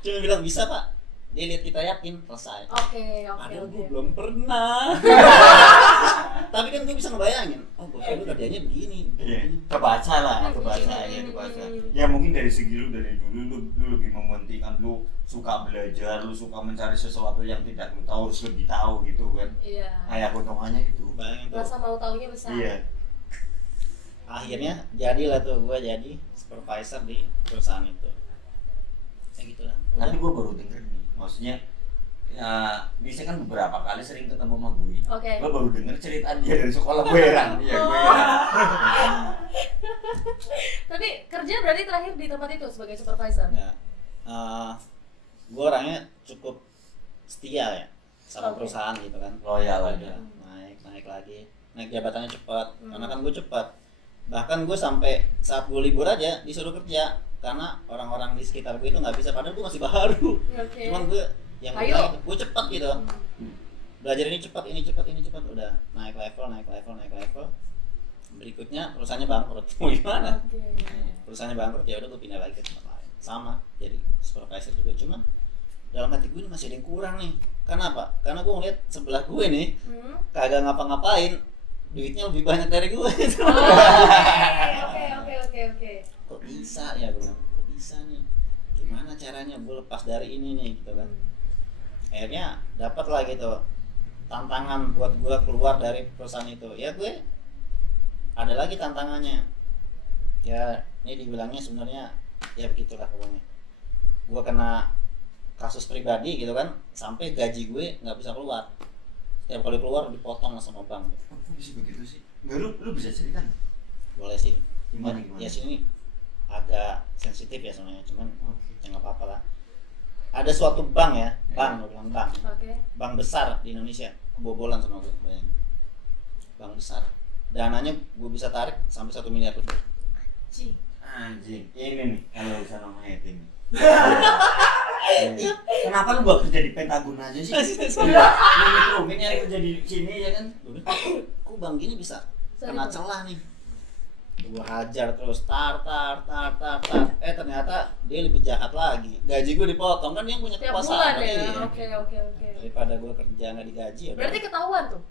Cuma bilang bisa pak. Dia lihat kita yakin, selesai. Oke. Padahal gue belum pernah. Tapi kan gue bisa ngebayangin. Oh bos lu kerjanya begini. Iya, begini. kebaca lah, Hmm. kebaca. Ya mungkin dari segi lu dari dulu lu lebih mementingkan lu suka belajar, lu suka mencari sesuatu yang tidak lu tahu harus lebih tahu gitu kan. Iya. Kayak keuntungannya itu. Bayangin tuh. Rasa mau taunya besar. Iya. Akhirnya jadilah tuh gue jadi supervisor di perusahaan itu. Ya gitulah. Tapi gue baru denger nih, maksudnya ya bisa kan beberapa kali sering ketemu sama gue. Oke. Gue baru denger cerita dia dari sekolah gue heran. Iya gue heran. Tapi kerja berarti terakhir di tempat itu sebagai supervisor. Ya, gue orangnya cukup setia ya sama Oke. perusahaan gitu kan. Loyal Udah aja. naik lagi, naik jabatannya cepat. Hmm. Karena kan gue cepat. Bahkan gue sampai saat gue libur aja disuruh kerja karena orang-orang di sekitar gue itu nggak bisa. Padahal gue masih baru. Oke. Cuman gue yang Ayo. gue cepat gitu. Belajar ini cepat, ini cepat, ini cepat. Udah naik level. Berikutnya perusahaannya bangkrut. Mau gimana? Oke. Perusahaannya bangkrut ya udah gue pindah lagi ke tempat lain. Sama jadi supervisor juga. Cuman dalam hati gue ini masih ada yang kurang nih. Kenapa? Karena gue ngeliat sebelah gue nih Hmm. kagak ngapa-ngapain, duitnya lebih banyak dari gue. Oke. Kok bisa ya gue bilang, kok bisa nih? Gimana caranya gue lepas dari ini nih gitu kan? Akhirnya dapat lah gitu tantangan buat gue keluar dari perusahaan itu. Ya gue ada lagi tantangannya. Ya ini dibilangnya sebenarnya ya begitulah pokoknya. Gue kena kasus pribadi gitu kan, sampai gaji gue nggak bisa keluar. Setiap kali keluar dipotong sama bank. Kok bisa begitu sih? Enggak, lu bisa cerita nggak? Boleh sih. Gimana? Ya sini agak sensitif ya sebenarnya, cuman Oke. ya nggak apa-apa lah. Ada suatu bank ya, bank, gue bilang bank, Oke. bank besar di Indonesia kebobolan sama gue, bayangin. Bank besar, dananya gue bisa tarik sampai 1 miliar lebih. Ci. Anjing, ini nih kalau bisa namanya itu nih. Kenapa lu gak kerja di Pentagon aja sih? Lu nyari kerja di sini ya kan? Gue bilang, kok bank gini bisa kena celah nih? Gue hajar terus tar. Ternyata dia lebih jahat lagi. Gaji gue dipotong kan, dia punya Tiap bulan kekuasaan. ya. Iya. Oke. Daripada gue kerja nggak digaji ya. Berarti ketahuan tuh.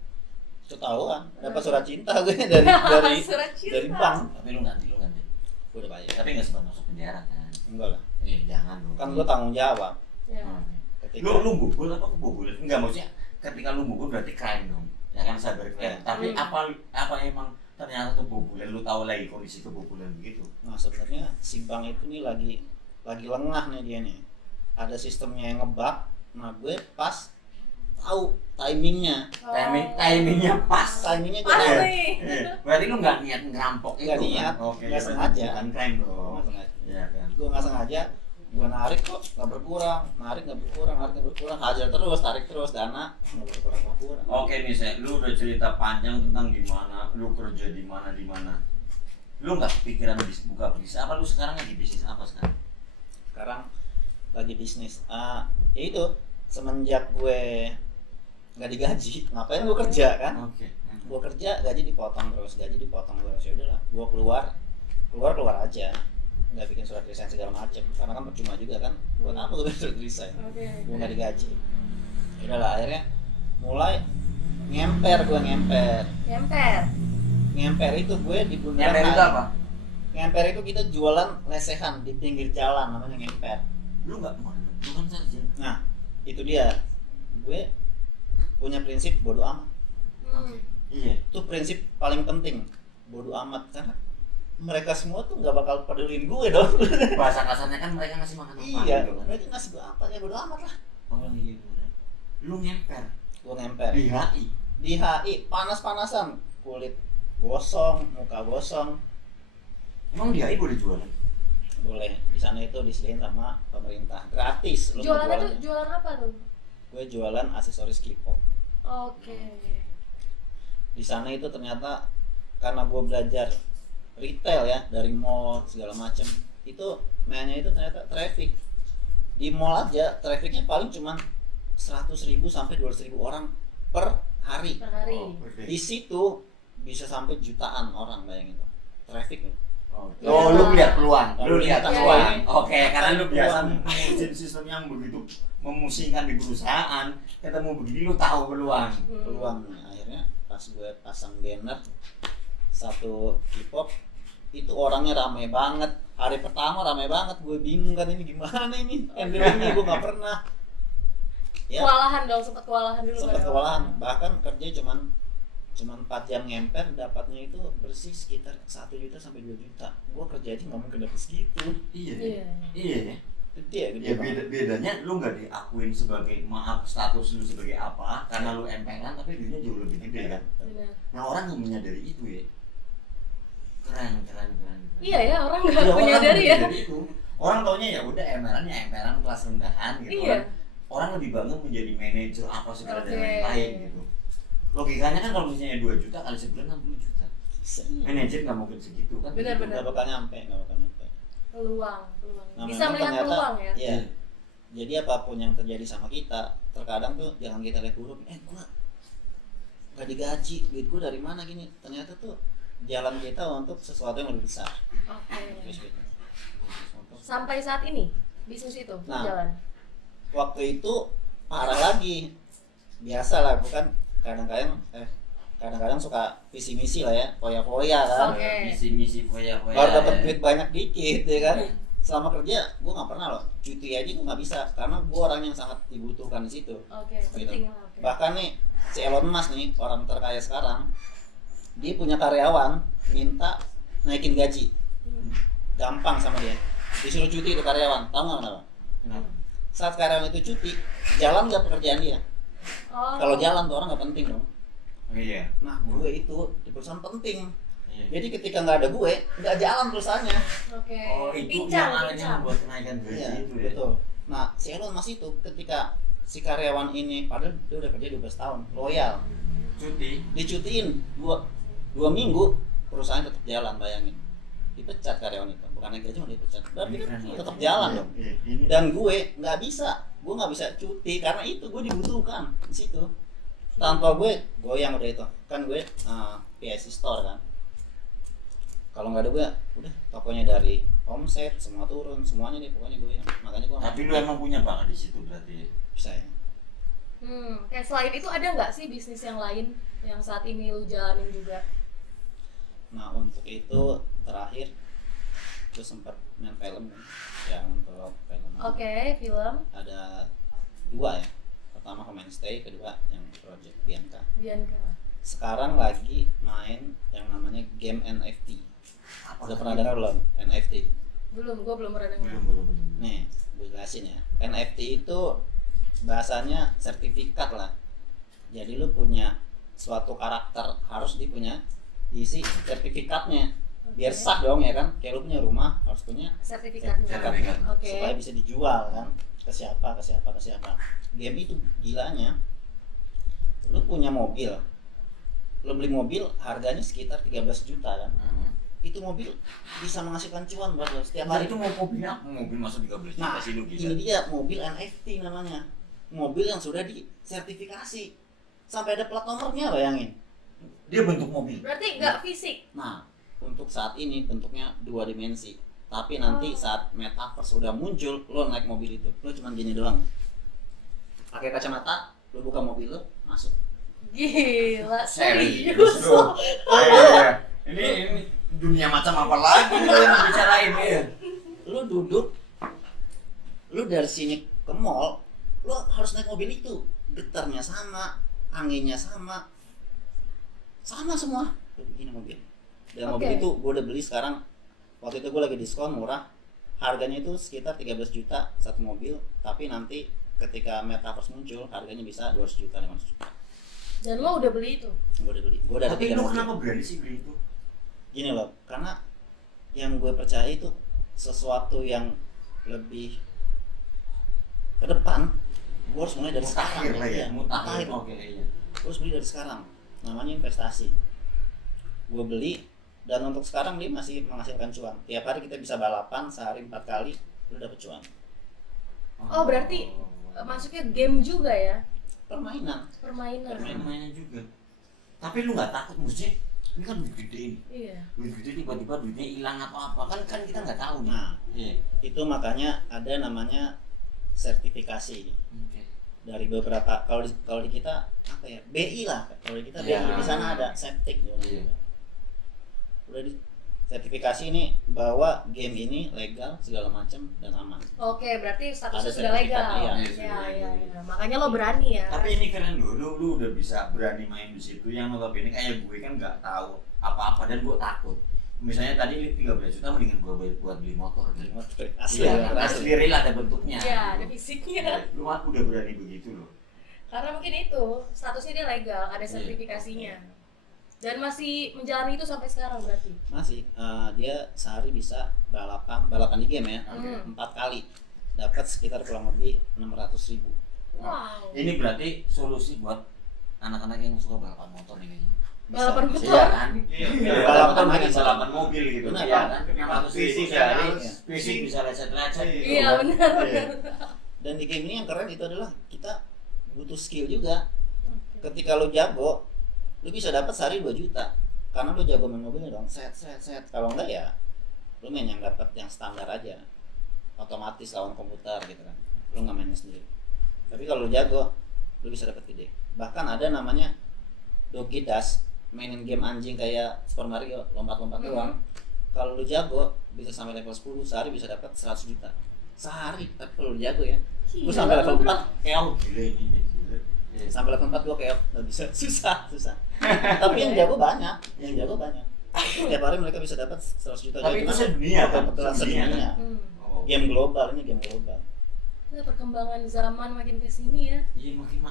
ketahuan dapat surat cinta gue dari Surat cinta. dari bank. Tapi lu ganti. Gue udah bayar. Tapi nggak sempat masuk penjara kan? Enggak lah. Jangan lu. Kan gue tanggung jawab. Ya. Ketika Lu bukul apa kebobolan? Enggak, maksudnya ketika lu bukul berarti crime dong. Ya kan cyber crime. Ya. Tapi apa emang ternyata kebobolan, lu tahu lagi kondisi kebobolan begitu? Nah sebenarnya si bank itu nih lagi lengah nih dia nih. Ada sistemnya yang ngebug. Nah gue pas tahu timingnya. Timingnya pas. Timingnya gue Pas tahu. nih. Berarti lu nggak niat ngerampok itu Nggak niat, kan? Oke, nggak ya, sengaja. bukan crime dong. Nggak sengaja. Iya kan. Gue nggak sengaja, gue narik kok nggak berkurang, narik nggak berkurang, hajar terus, tarik terus, dana nggak berkurang. Oke nih, lu udah cerita panjang tentang gimana lu kerja di mana. Lu nggak kepikiran buka bisnis apa? Lu sekarang lagi bisnis apa sekarang? Sekarang lagi bisnis. Ya itu semenjak gue nggak digaji, ngapain gue kerja kan? Oke. Gue kerja gaji dipotong terus. Ya udahlah, gue keluar aja, nggak bikin surat resign segala macem, karena kan percuma juga kan, buat apa gue bikin surat resign? Oke. Gue nggak digaji. Ya udahlah, akhirnya mulai ngemper itu gue di bundaran Nyamper itu HI. apa? Ngemper itu kita jualan lesehan di pinggir jalan, namanya ngemper. Lu nggak mau? Lu kan sarjana. Nah itu dia, gue punya prinsip bodo amat. Iya. Itu prinsip paling penting, bodo amat, karena mereka semua tuh nggak bakal peduliin gue dong. Bahasa kasarnya kan mereka ngasih makan apa Iya, gitu kan. mereka ngasih gue apa ya bodo amat lah. Oh iya bener. Lu ngemper Gue ngemper di HI. di HI, panas-panasan, kulit gosong, muka gosong. Emang di HI boleh jualan? Boleh, di sana itu disediain sama pemerintah, gratis. Lu mau Jualannya tuh jualan. jualan apa tuh? Gue jualan aksesoris K-pop. Oke. Di sana itu ternyata karena gue belajar retail ya, dari mall segala macem, itu mainnya itu ternyata traffic di mall aja trafficnya paling cuman 100.000 sampai 200.000 orang per hari. Per hari. Oh, perfect. Di situ bisa sampai jutaan orang, bayangin tuh. Traffic loh. Oh, Iya. lu lihat peluang, lu lihat Iya, peluang. iya. Oke, karena lu biasa Peluang. mengurusin sistem yang begitu memusingkan di perusahaan, ketemu begini lu tahu peluang. Peluang. Akhirnya pas gue pasang banner satu K-pop, itu orangnya ramai banget. Hari pertama ramai banget, gue bingung kan ini gimana ini. Handle ini gue nggak pernah. Ya, Kewalahan dong, sempat kewalahan dulu sempat kan? kewalahan. Bahkan kerja cuman 4 jam ngemper, dapatnya itu bersih sekitar 1 juta sampai 2 juta. Gue kerja aja nggak mungkin dapet segitu. Iya. Iya. Iya ya. Gede ya, gede Ya banget. bedanya lu nggak diakuin sebagai maaf status lu sebagai apa karena lu empengan, tapi duitnya jauh lebih gede kan. Benar. Nah orang nggak menyadari itu ya. Keren. Iya ya, orang Iya, nggak orang menyadari nggak ya. menyadari itu. Orang taunya ya udah emperan kelas rendahan gitu Iya. kan. Orang lebih bangga menjadi manajer apa segala dan Oke. lain-lain gitu. Logikanya kan kalau misalnya 2 juta kali sebulan 60 juta. Manajer nggak mungkin segitu kan. Benar, gitu. benar. Nggak bakal nyampe. Peluang. Nah, Bisa memang melihat ternyata- peluang ya. Iya. Jadi apapun yang terjadi sama kita, terkadang tuh jangan kita lihat buruk. Gua nggak digaji, duit gua dari mana gini? Ternyata tuh jalan kita untuk sesuatu yang lebih besar. Oke. Untuk- Sampai saat ini bisnis itu Nah. jalan. Waktu itu parah lagi. Biasa lah, bukan kadang-kadang suka visi misi lah ya, foya-foya kan. Oke. Misi foya-foya. Baru dapat duit banyak dikit ya kan. Selama kerja gue nggak pernah loh cuti aja, gue nggak bisa karena gue orang yang sangat dibutuhkan di situ. Oke, penting lah. Oke. Bahkan nih si Elon Musk nih, orang terkaya sekarang, dia punya karyawan minta naikin gaji, gampang sama dia, disuruh cuti itu karyawan. Tahu nggak kenapa? Kenapa? Saat karyawan itu cuti, jalan nggak pekerjaan dia. Oh. Kalau jalan tuh orang nggak penting dong. Oh iya. Nah gue itu di perusahaan penting. Iya. Jadi ketika nggak ada gue, nggak jalan perusahaannya. Oke. Oh itu Pincang, yang akhirnya pincang. membuat kenaikan gaji Iya, itu ya. betul. Nah, si Elon Musk itu ketika si karyawan ini, padahal dia udah kerja 12 tahun, loyal, Cuti. dicutiin 2 minggu, perusahaan tetap jalan, bayangin. Dipecat karyawan itu, bukannya gaji mau dipecat, berarti kan tetap jalan Iya, dong. iya. Ini Dan gue nggak bisa cuti karena itu gue dibutuhkan di situ. Tanpa gue goyang udah itu, kan gue PIC store kan. Kalau nggak ada gue, udah tokonya dari omset semua turun, semuanya deh pokoknya goyang. Makanya gue tapi lu emang punya bakat di situ berarti ya. bisa ya. Kayak selain itu ada nggak sih bisnis yang lain yang saat ini lu jalanin juga? Nah untuk itu terakhir gue sempat main film ya, untuk film Oke, film ada 2 ya. Pertama Home and Stay, kedua yang Project Bianca. Bianca. Sekarang lagi main yang namanya game NFT. Udah pernah dengar belum NFT? Gua belum pernah dengar. Belum. Nih gue jelasin ya. NFT itu bahasanya sertifikat lah. Jadi lu punya suatu karakter harus diisi sertifikatnya. Biar sah dong ya kan. Kayak lu punya rumah harus punya Sertifikatnya. Sertifikat. Oke. supaya bisa dijual kan ke siapa. Game itu gilanya, lu punya mobil, lu beli mobil harganya sekitar 13 juta kan. Itu mobil bisa menghasilkan cuan buat lo setiap Nah hari. itu mau mobil apa? Mobil masuk 13 juta Nah, sih lu ini gila. dia mobil NFT namanya. Mobil yang sudah disertifikasi sampai ada plat nomornya, bayangin. Dia bentuk mobil. Berarti nggak fisik. Nah, untuk saat ini bentuknya 2 dimensi. Tapi nanti Oh. saat metaverse udah muncul, lo naik mobil itu, lo cuma gini doang. Pakai kacamata, lo buka mobil lo, masuk. Gila, Serius serius. lu. Iya. Ini dunia macam apa lagi lu yang bicarain ya? Lo duduk, lo dari sini ke mall, lo harus naik mobil itu. Getarnya sama, anginnya sama semua. Lo begini mobil. Dan mobil Oke. itu gue udah beli sekarang. Waktu itu gue lagi diskon murah. Harganya itu sekitar 13 juta satu mobil. Tapi nanti ketika metaverse muncul, harganya bisa 200 juta, 500 juta. Dan lo udah beli itu? Gue udah beli. Gue udah ada Tapi 3 lu mobil. kenapa berani sih beli itu? Gini loh, karena yang gue percaya itu sesuatu yang lebih ke depan. Gue harus mulai dari sekarang. Mutakhir lah ya. Iya, Mutakhir. mutakhir. Oke iya. Gue harus beli dari sekarang. Namanya investasi. Gue beli, dan untuk sekarang dia masih menghasilkan cuan. Tiap hari kita bisa balapan, sehari 4 kali, lu dapet cuan. Oh, berarti masuknya game juga ya, Permainan. permainan. Mainnya juga. Tapi lu nggak takut mesti ini kan duit gede ini. Iya. Duit gede tiba-tiba duitnya hilang atau apa kan kita nggak tahu nih. Nah, Iya. itu makanya ada namanya sertifikasi Oke. dari beberapa, kalau di kita apa ya, BI lah, kalau di kita Ya. BI, di sana ada septic Iya. udah di sertifikasi ini bahwa game ini legal segala macam dan aman. Oke, berarti statusnya Ada sudah legal. sertifikat, Ya, iya. ya, ya. Makanya lo berani ya. Tapi ini keren lu udah bisa berani main di situ yang notabene kayak gue kan nggak tahu apa-apa dan gue takut. Misalnya tadi 13 juta mendingan gue buat beli motor gitu. Asli, Iya, asli. asli real ada bentuknya. Ya, ada fisiknya. Lu mah udah berani begitu loh. Karena mungkin itu statusnya dia legal, ada sertifikasinya. Dan masih menjalani itu sampai sekarang berarti. Masih, dia sehari bisa balapan di game ya, Hmm. 4 kali, dapat sekitar kurang lebih 600.000. Wow. Ini berarti solusi buat anak-anak yang suka balapan motor nih kayaknya. Balapan Bisa. motor. Iya kan? Iya. Balapan Balapan bisa balapan mobil gitu. Benar, Iya Pak. kan? 600 ribu Fisik sehari, harus. fisik bisa lecet-lecet gitu. Iya, kan? benar. Iya. Dan di game ini yang keren itu adalah kita butuh skill juga. Ketika lo jago, lo bisa dapat sehari 2 juta. Karena lo jago main mobilnya dong, set. Kalau enggak ya, lo main yang dapat yang standar aja. Otomatis lawan komputer gitu kan. Lo nggak mainnya sendiri. Tapi kalau lo jago, lo bisa dapat gede. Bahkan ada namanya Doggy Dash, mainin game anjing kayak Super Mario, lompat-lompat doang. Kalau lo jago, bisa sampai level 10, sehari bisa dapat 100 juta. Sehari, tapi kalau lo jago ya. Gue sampai level 4, Kayak gila ini, gila. Iya. sampai level 4 gue kayak nggak bisa, susah. Tapi yang jago banyak. Setiap hari mereka bisa dapat 100 juta. Tapi Jadi itu kan sedunia kan? kebetulan Sedunia sedunia. Hmm. Oh. Game global, ini game global. Nah, perkembangan zaman makin kesini ya. Iya makin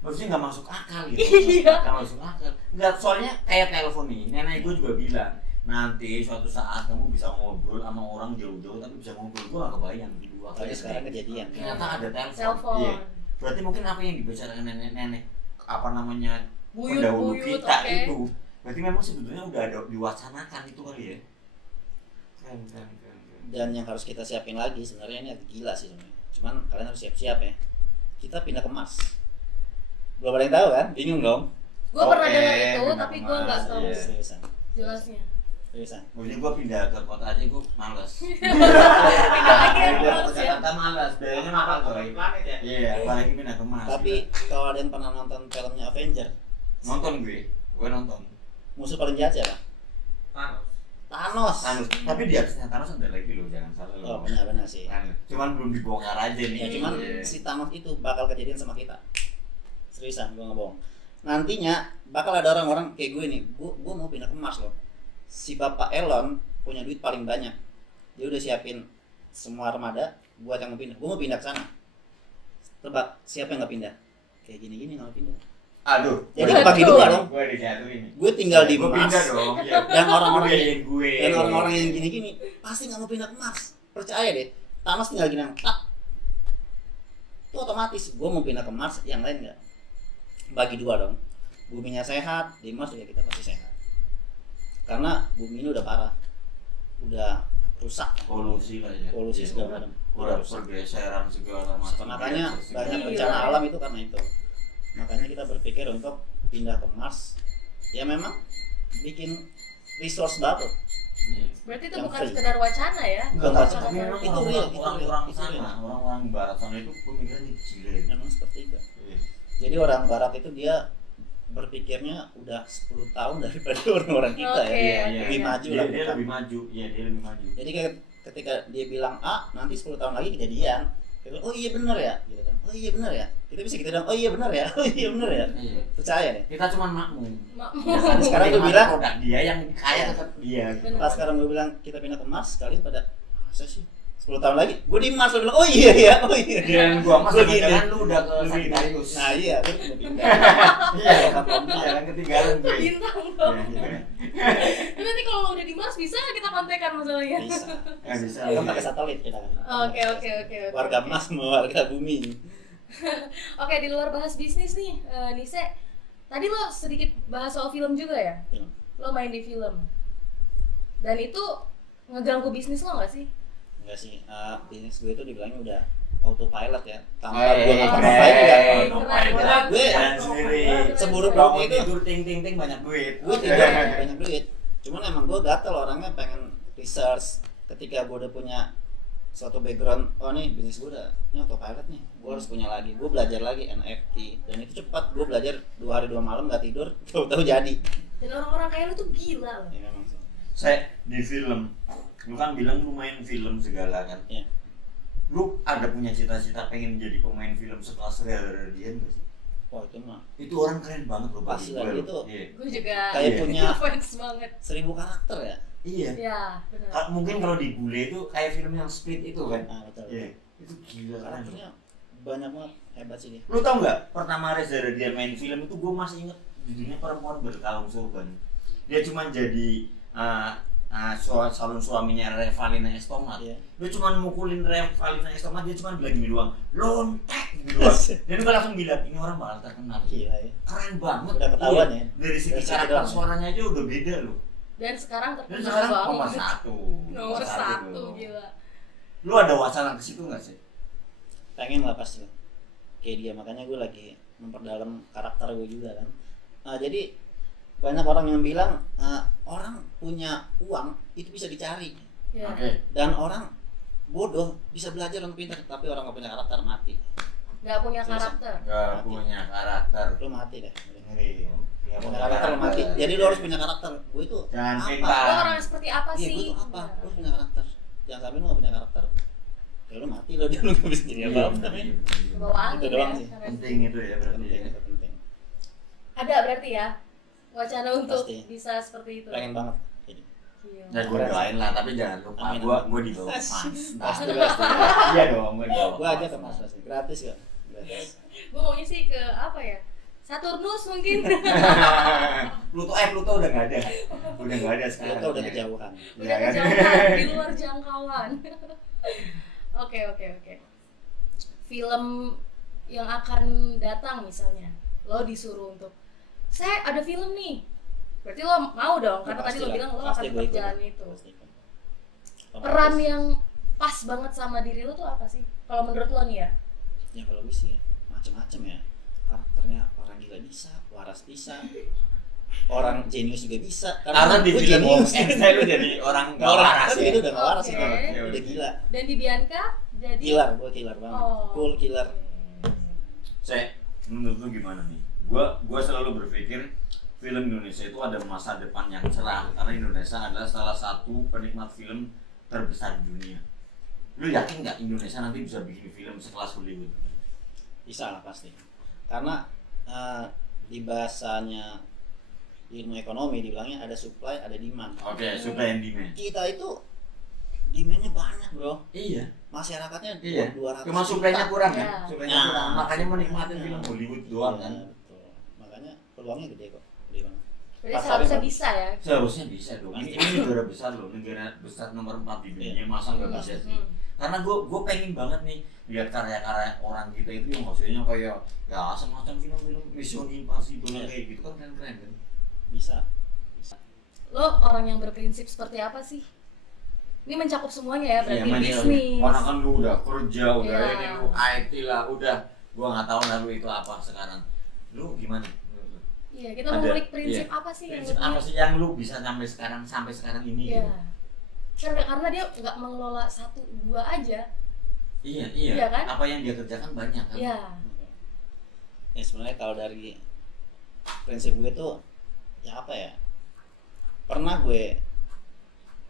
maksudnya nggak masuk akal gitu. Iya. Nggak masuk akal. Nggak, soalnya kayak telepon nih. Nenek gue juga bilang nanti suatu saat kamu bisa ngobrol sama orang jauh-jauh tapi bisa ngobrol. Gue nggak kebayang dulu. Tapi sekarang kejadian. Ternyata ada telepon. Telepon. Iya. Berarti mungkin apa yang dibicarakan nenek-nenek apa namanya Buyut, pendahulu buyut, kita oke. itu. Berarti memang sebetulnya udah ada diwacanakan itu kali ya. Keren. Dan yang harus kita siapin lagi sebenarnya ini agak gila sih sebenarnya. Cuman kalian harus siap-siap ya. Kita pindah ke Mars. Belum ada yang tahu kan? Bingung dong. Gue pernah Oke, dengar itu, pindah tapi ke gue nggak Mars, tahu iya. Seriusan. jelasnya. Maksudnya gue pindah ke kota aja gue males. Pindah lagi ya, Pindah Mars ke ya. Jakarta malas, biayanya mahal coy. Planet ya. Iya, apalagi pindah ke Mars. Tapi kalau ada yang pernah nonton filmnya Avenger, nonton gue nonton. musuh paling jahat siapa? Thanos. Thanos. Tapi di atasnya Thanos ada lagi loh, jangan salah loh. Oh benar sih. Cuman belum dibongkar aja nih. Ya cuman Iya. si Thanos itu bakal kejadian sama kita. Seriusan, gue nggak bohong. Nantinya bakal ada orang-orang kayak gue nih. Gue mau pindah ke Mars loh. Si Bapak Elon punya duit paling banyak. Dia udah siapin semua armada buat yang mau pindah. Gue mau pindah ke sana. Tebak siapa yang nggak pindah? Kayak gini-gini nggak pindah. Aduh. Jadi bagi dua dong. Gue dijatuhin. Gue tinggal di Gue Mars. pindah dong. Iya. Dan orang-orang biayain gue. dan orang-orang yang gini-gini pasti nggak mau pindah ke Mars. Percaya deh. Thanos tinggal gini tak. Itu otomatis gue mau pindah ke Mars, yang lain nggak. Bagi dua dong. Buminya sehat, di Mars juga kita pasti sehat. Karena bumi ini udah parah, udah rusak, polusi lah ya. polusi Iya. segala macam. Udah pergeseran segala macam. Makanya Iya. banyak Iya. bencana alam itu karena itu. Makanya kita berpikir untuk pindah ke Mars. Ya memang bikin resource baru. Iya. Berarti itu Yang bukan free. sekedar wacana ya. Bukan Tapi wacana. memang Itu real, itu orang-orang real. sana, orang-orang barat sana itu pemikirannya gila. Memang seperti itu. Iya. Jadi orang barat itu dia berpikirnya udah 10 tahun daripada orang-orang kita Oke, ya. oke. Lebih maju Dia, lah. dia bukan. lebih maju. Iya, dia lebih maju. Jadi kayak ketika dia bilang A, nanti 10 tahun lagi kejadian. Kita bilang, oh iya benar ya, gitu kan. Oh iya benar ya. Kita bisa kita bilang, oh iya benar ya. Oh iya benar ya. Iya. Percaya deh. Kita cuma makmum. Makmum. Sekarang gue Nikmati bilang, produk dia yang kaya tetap dia. Benar. pas sekarang gue bilang kita pindah ke Mars, kalian pada masa sih? 10 tahun lagi, gue di Mars, lo bilang, oh iya ya, oh iya. Dan gua mas Lu gini. jangan lu udah ke Lu gini. Sagittarius. Nah iya, gue mau pindah. Iya, jangan ketinggalan gue. Bintang Iya, dong. gimana? Tapi nanti kalau udah di Mars bisa nggak kita kontekan masalahnya? Bisa. Nggak bisa. Kan pakai satelit kita kan. Oke. Warga Mars sama warga bumi. Oke, di luar bahas bisnis nih, Nise. Tadi lo sedikit bahas soal film juga ya? Film. Lo main di film. Dan itu ngeganggu bisnis lo nggak sih? Enggak sih, bisnis gue itu dibilangnya autopilot ya, tanpa Eh, gue keren. ngapa-ngapain juga. Keren. Gue Jalan sendiri. seburuk-buruknya Bangun itu tidur ting banyak duit. gue tidak banyak duit, cuman emang gue gatel orangnya, pengen research. Ketika gue udah punya suatu background, oh nih bisnis gue udah ini autopilot nih, gue harus punya lagi, gue belajar lagi NFT, dan itu cepat. Gue belajar 2 hari 2 malam nggak tidur, tahu-tahu jadi. Dan orang-orang kayak lu tuh gila loh. Ya memang sih. Saya di film, lu kan bilang lu main film segala kan? Iya. Lu ada punya cita-cita pengen jadi pemain film sekelas Reza Radian gak sih? Wah itu mah Itu orang keren banget loh pasti bagi lah gue. itu. Iya. Gue juga Kayak Iya. punya fans banget. 1000 karakter ya. Iya. Ya, benar. Mungkin kalau di bule itu kayak film yang Split itu kan? Nah betul. Iya. Itu gila keren. Karakternya banyak banget, hebat sih dia. Lu tau nggak pertama Reza Radian main film itu gue masih inget judulnya Perempuan Berkalung Sorban. Dia cuma jadi calon suaminya Revalina S. Tomat. Iya. Dia cuma mukulin Revalina S. Tomat, dia cuma bilang gini doang, lontek gitu doang. Dan gue langsung bilang ini orang bakal terkenal. Gila ya. Keren banget. Udah ketahuan Iya. ya. Dari segi Dari segi karakter doang. suaranya aja udah beda loh. Dan sekarang Dan terkenal sekarang banget. nomor 1. Nomor satu, gila. Lu ada wacana ke situ nggak sih? Pengen lah pasti kayak dia, makanya gue lagi memperdalam karakter gue juga kan. Jadi banyak orang yang bilang orang punya uang itu bisa dicari, Ya. Oke. dan orang bodoh bisa belajar untuk pintar, tapi orang nggak punya karakter mati. Gak punya Susah. karakter. Gak punya karakter. Lu mati deh. Ngeri. Nggak Punya karakter lu mati. Jadi lu harus punya karakter. Gue itu Jangan apa? pintar. Lo orang seperti apa Iya, sih? gue tuh apa? Lu harus punya karakter. Jangan sampai lu nggak punya karakter. Ya lu mati lo, dia lu nggak bisa jadi apa-apa. Iya, Bawa Itu angin doang ya. sih. karena- penting itu ya berarti. Penting, Ya. itu penting. Ada berarti ya wacana untuk Pasti. bisa seperti itu. Pengen banget. Jadi. Gila. Ya gue doain lah, tapi jangan lupa Amin. gue di bawah Pasti, Mas. pasti. Iya dong, gue di bawah. Gue aja ke Mas pasti. Gratis ya. Gratis. Gue maunya sih ke apa ya? Saturnus mungkin. Pluto udah nggak ada. Udah nggak ada sekarang. Itu udah kejauhan. Udah Ya kan? kejauhan, di luar jangkauan. Oke. Film yang akan datang misalnya, lo disuruh untuk, saya ada film nih. Berarti lo mau dong, karena tadi lo bilang lo akan tetap jalan itu. Peran yang pas banget sama diri lo tuh apa sih? Kalau menurut lo nih ya? Ya kalau gue sih macam-macam ya. Karakternya orang gila bisa, waras bisa, orang jenius juga bisa. Karena di gue film Om jenius. Einstein lu jadi orang nggak Orang waras kan ya. itu udah nggak waras Oke. itu. Oke. Udah gila. Dan di Bianca jadi Killer, gue killer banget. Oh. Cool killer. Menurut lu gimana nih? Gua selalu berpikir film Indonesia itu ada masa depan yang cerah karena Indonesia adalah salah satu penikmat film terbesar di dunia. Lu yakin nggak Indonesia nanti bisa bikin film sekelas Hollywood? Bisa lah pasti. Karena di bahasanya ilmu ekonomi dibilangnya ada supply, ada demand. Oke, supply and demand. Kita itu demandnya banyak bro. Iya. Masyarakatnya Iya. 200 Cuma supply-nya juta. kurang Iya. kan? Supply-nya Nah, kurang. Makanya supply-nya. menikmatin film Hollywood doang Iya, kan. betul. Makanya peluangnya gede kok. Gede banget. berarti Pasarnya seharusnya bagus. bisa ya. Seharusnya bisa dong. Pasti. Ini negara besar loh, negara besar nomor 4 di dunia. Masa nggak bisa sih? Karena gue pengen banget nih lihat karya-karya orang kita itu yang maksudnya kayak ya semacam film-film Mission Impossible Iya. kayak gitu kan keren-keren kan. Bisa. Lo orang yang berprinsip seperti apa sih? Ini mencakup semuanya ya, berarti bisnis. Karena kan lu udah kerja, udah Iya. ini lu IT lah, udah. Gua nggak tahu lah lu itu apa sekarang. Lu gimana? Iya, kita Ada, mengulik prinsip iya. apa sih Prinsip yang apa sih yang lu bisa sampai sekarang ini? Iya. Gitu? Karena dia nggak mengelola 1-2 aja. Iya. Iya kan? Apa yang dia kerjakan banyak kan? Iya. Ya sebenarnya kalau dari prinsip gue tuh ya apa ya, pernah gue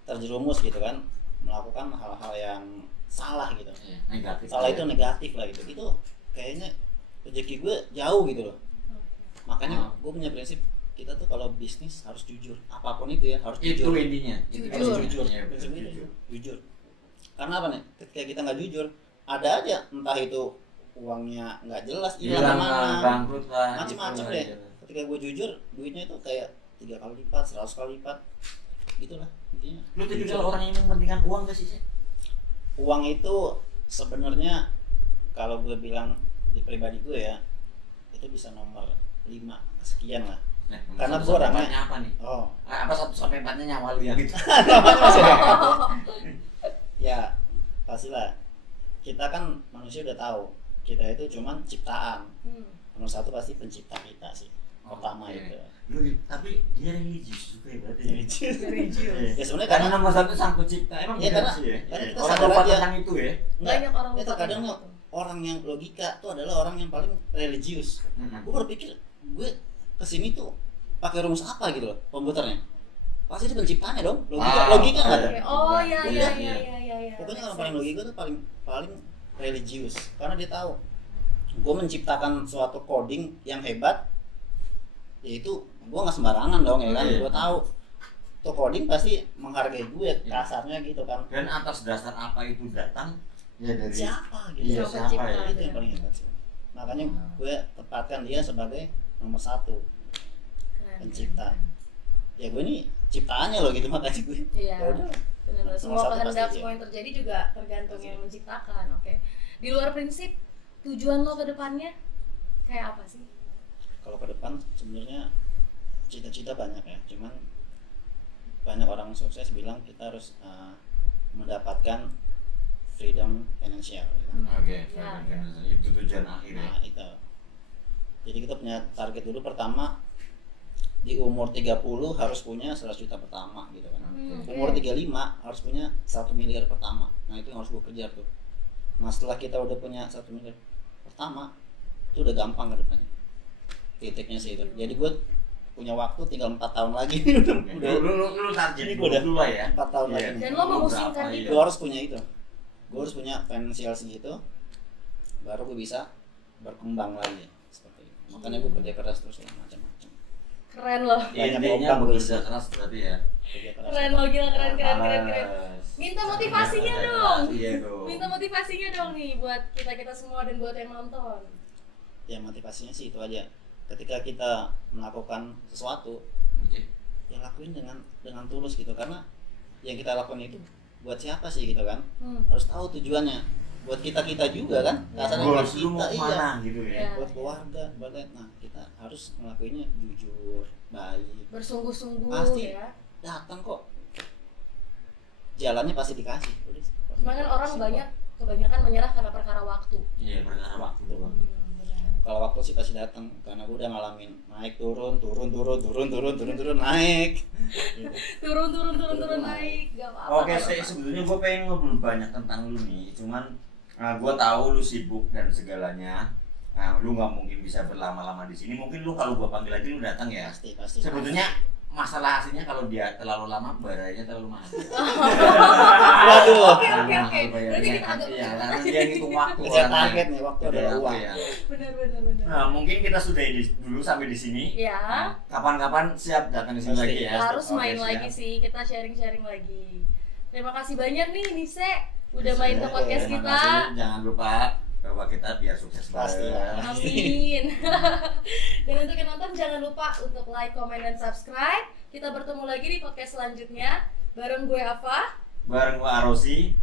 terjerumus gitu kan melakukan hal-hal yang salah gitu. Iya, negatif. Salah itu negatif lah gitu. Itu kayaknya rezeki gue jauh gitu loh. Makanya gue punya prinsip kita tuh kalau bisnis harus jujur, apapun itu ya harus Itu jujur. intinya. Jujur. Harus jujur. Iya, betul, Prinsip itu jujur. jujur. Karena apa nih? Ketika kita nggak jujur, ada aja entah itu uangnya nggak jelas hilang Hilang lah, kemana, bangkrut lah. macem-macem gitu deh. lah. Ketika gue jujur, duitnya itu kayak 3 kali lipat, 100 kali lipat, gitulah intinya. Lu tipikal orang yang mementingkan uang gak sih? Uang itu sebenarnya kalau gue bilang di pribadi gue ya, itu bisa nomor 5 sekian lah. Nah, Karena satu gua sampai orangnya- empatnya apa nih? Oh, Apa 1 sampai 4-nya nyawa lu yang itu? ya pastilah kita kan manusia manusia udah tahu kita itu cuman ciptaan. Nomor satu pasti pencipta kita sih pertama Oke. itu. Lu, tapi dia religius juga ya berarti. Religius. Religius. Ya sebenarnya Karena karena nomor satu sang pencipta emang Iya, benar karena- sih ya. karena kita Orang sadar lupa aja. tentang itu ya. Banyak orang itu lupa kadang tentang itu. orang yang logika tuh adalah orang yang paling religius. Gue berpikir gue kesini tuh pakai rumus apa gitu loh komputernya. Pasti itu penciptanya dong. Logika nggak ada. Oke. Oh iya iya Iya. iya. Pokoknya orang paling logika tuh paling religius karena dia tahu gue menciptakan suatu coding yang hebat, yaitu gue nggak sembarangan dong ya kan. Iya. Gue tahu tuh coding pasti menghargai gue Iya. kasarnya gitu kan. Dan atas dasar apa itu datang ya dari Siapa gitu? Iya, Siapa siapa ya? pencipta? Itu yang paling hebat sih. Makanya gue tempatkan dia sebagai nomor satu Keren, pencipta. keren. Ya gue ini ciptaannya loh gitu makanya gue. Iya. Ya udah. Benar-benar Nomor semua satu kehendak pasti semua yang terjadi juga tergantung Pasti. yang menciptakan. Oke. Di luar prinsip tujuan lo ke depannya kayak apa sih? Kalau ke depan sebenarnya cita-cita banyak ya, cuman banyak orang sukses bilang kita harus mendapatkan freedom financial gitu. Oke, Ya. itu tujuan akhirnya. Nah itu, jadi kita punya target dulu pertama di umur 30 harus punya 100 juta pertama gitu kan. Oke. Umur 35 harus punya 1 miliar pertama. Nah itu yang harus gue kejar tuh. Nah setelah kita udah punya 1 miliar pertama, itu udah gampang ke depannya. Titiknya sih itu. Jadi gue punya waktu tinggal 4 tahun lagi. Oke. udah Lu target Ini dulu gua udah dulu lah ya. 4 tahun Iya. lagi. Dan lo memusingkan Berapa, itu. Gue harus punya itu. Gue harus punya finansial segitu, baru gue bisa berkembang lagi seperti itu. Makanya gue kerja keras terus lah macam-macam. Keren loh. Banyak Intinya lubang bekerja keras berarti ya. Kerja keras. Keren lo gila keren. Males. Minta motivasinya dong. Iya dong. Minta motivasinya dong nih buat kita semua dan buat yang nonton. Ya motivasinya sih itu aja. Ketika kita melakukan sesuatu, Oke. ya lakuin dengan tulus gitu, karena yang kita lakukan itu buat siapa sih gitu kan. Harus tahu tujuannya buat kita juga kan, kasarnya buat Goals lu mau kita, iya, kemana gitu ya. Iya. buat keluarga, buat nah kita harus ngelakuinnya jujur, baik, Bersungguh-sungguh Pasti. ya. datang kok, jalannya pasti dikasih. Udah. Cuma kan orang Simpel. kebanyakan menyerah karena perkara waktu. Iya, perkara waktu doang. Benar. Kalau waktu sih pasti datang, karena gue udah ngalamin naik turun naik gitu. Turun naik, gak apa-apa. Oke, gak apa-apa. sebetulnya gue pengen ngobrol banyak tentang lu nih, cuman gue tahu lu sibuk dan segalanya. Nah, lu nggak mungkin bisa berlama-lama di sini. Mungkin lu kalau gue panggil lagi lu datang ya. pasti Sebetulnya masalah aslinya kalau dia terlalu lama barayanya terlalu mahal. waduh, Oke. Terlalu mahal Berarti bayarnya. kita agak Iya, karena dia ngitung waktu. kejar orangnya. target nih, waktu Kejar adalah waktu, uang. ya. Benar. Nah, mungkin kita sudahi dulu sampai di sini. Ya, Nah, kapan-kapan siap datang di sini Pasti. lagi ya. harus Oke, main siap. lagi sih, kita sharing-sharing lagi. Terima kasih banyak nih Nise udah Bisa, main ke oke, podcast terima kita. kasih. Jangan lupa bahwa kita biar sukses Pasti bareng. lah. Amin. Dan untuk yang nonton jangan lupa untuk like, comment, dan subscribe. Kita bertemu lagi di podcast selanjutnya bareng gue Ava. Bareng gua Arosi.